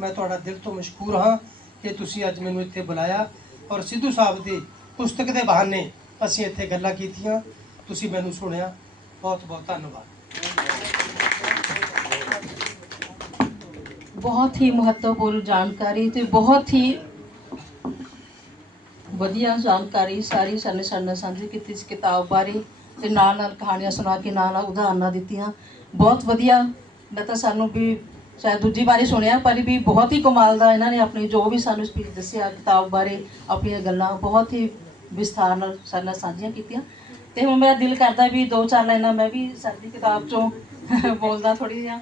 ਮੈਂ ਤੁਹਾਡਾ ਦਿਲ ਤੋਂ ਮਸ਼ਕੂਰ ਹਾਂ ਕਿ ਤੁਸੀਂ ਅੱਜ ਮੈਨੂੰ ਇੱਥੇ ਬੁਲਾਇਆ ਔਰ ਸਿੱਧੂ ਸਾਹਿਬ ਦੀ ਪੁਸਤਕ ਦੇ ਬਹਾਨੇ ਅਸੀਂ ਇੱਥੇ ਗੱਲਾਂ ਕੀਤੀਆਂ। ਤੁਸੀਂ ਮੈਨੂੰ ਸੁਣਿਆ। ਬਹੁਤ ਬਹੁਤ ਧੰਨਵਾਦ। ਬਹੁਤ ਹੀ ਮਹੱਤਵਪੂਰਨ ਜਾਣਕਾਰੀ ਤੇ ਬਹੁਤ ਹੀ ਵਧੀਆ ਜਾਣਕਾਰੀ ਸਾਰੀ ਸਾਡੇ ਸਾਡੇ ਨਾਲ ਸਾਂਝੀ ਕੀਤੀ ਇਸ ਕਿਤਾਬ ਬਾਰੇ। ਤੇ ਨਾਲ ਨਾਲ ਕਹਾਣੀਆਂ ਸੁਣਾ ਕੇ ਨਾਲ ਨਾਲ ਉਦਾਹਰਨਾਂ ਦਿੱਤੀਆਂ। ਬਹੁਤ ਵਧੀਆ ਮੈਂ ਤਾਂ ਸਾਨੂੰ ਵੀ ਸ਼ਾਇਦ ਦੂਜੀ ਵਾਰੀ ਸੁਣਿਆ, ਪਰ ਵੀ ਬਹੁਤ ਹੀ ਕਮਾਲ ਦਾ ਇਹਨਾਂ ਨੇ ਆਪਣੀ ਜੋ ਵੀ ਸਾਨੂੰ ਸਪੀਚ ਦੱਸਿਆ, ਕਿਤਾਬ ਬਾਰੇ ਆਪਣੀਆਂ ਗੱਲਾਂ ਬਹੁਤ ਹੀ ਵਿਸਥਾਰ ਨਾਲ ਸਾਡੇ ਨਾਲ ਸਾਂਝੀਆਂ ਕੀਤੀਆਂ। ਤੇ ਹੁਣ ਮੇਰਾ ਦਿਲ ਕਰਦਾ ਵੀ ਦੋ ਚਾਰ ਲਾਈਨਾਂ ਮੈਂ ਵੀ ਸਾਡੀ ਕਿਤਾਬ ਚੋਂ ਬੋਲਦਾ ਥੋੜੀ ਜਿਹਾ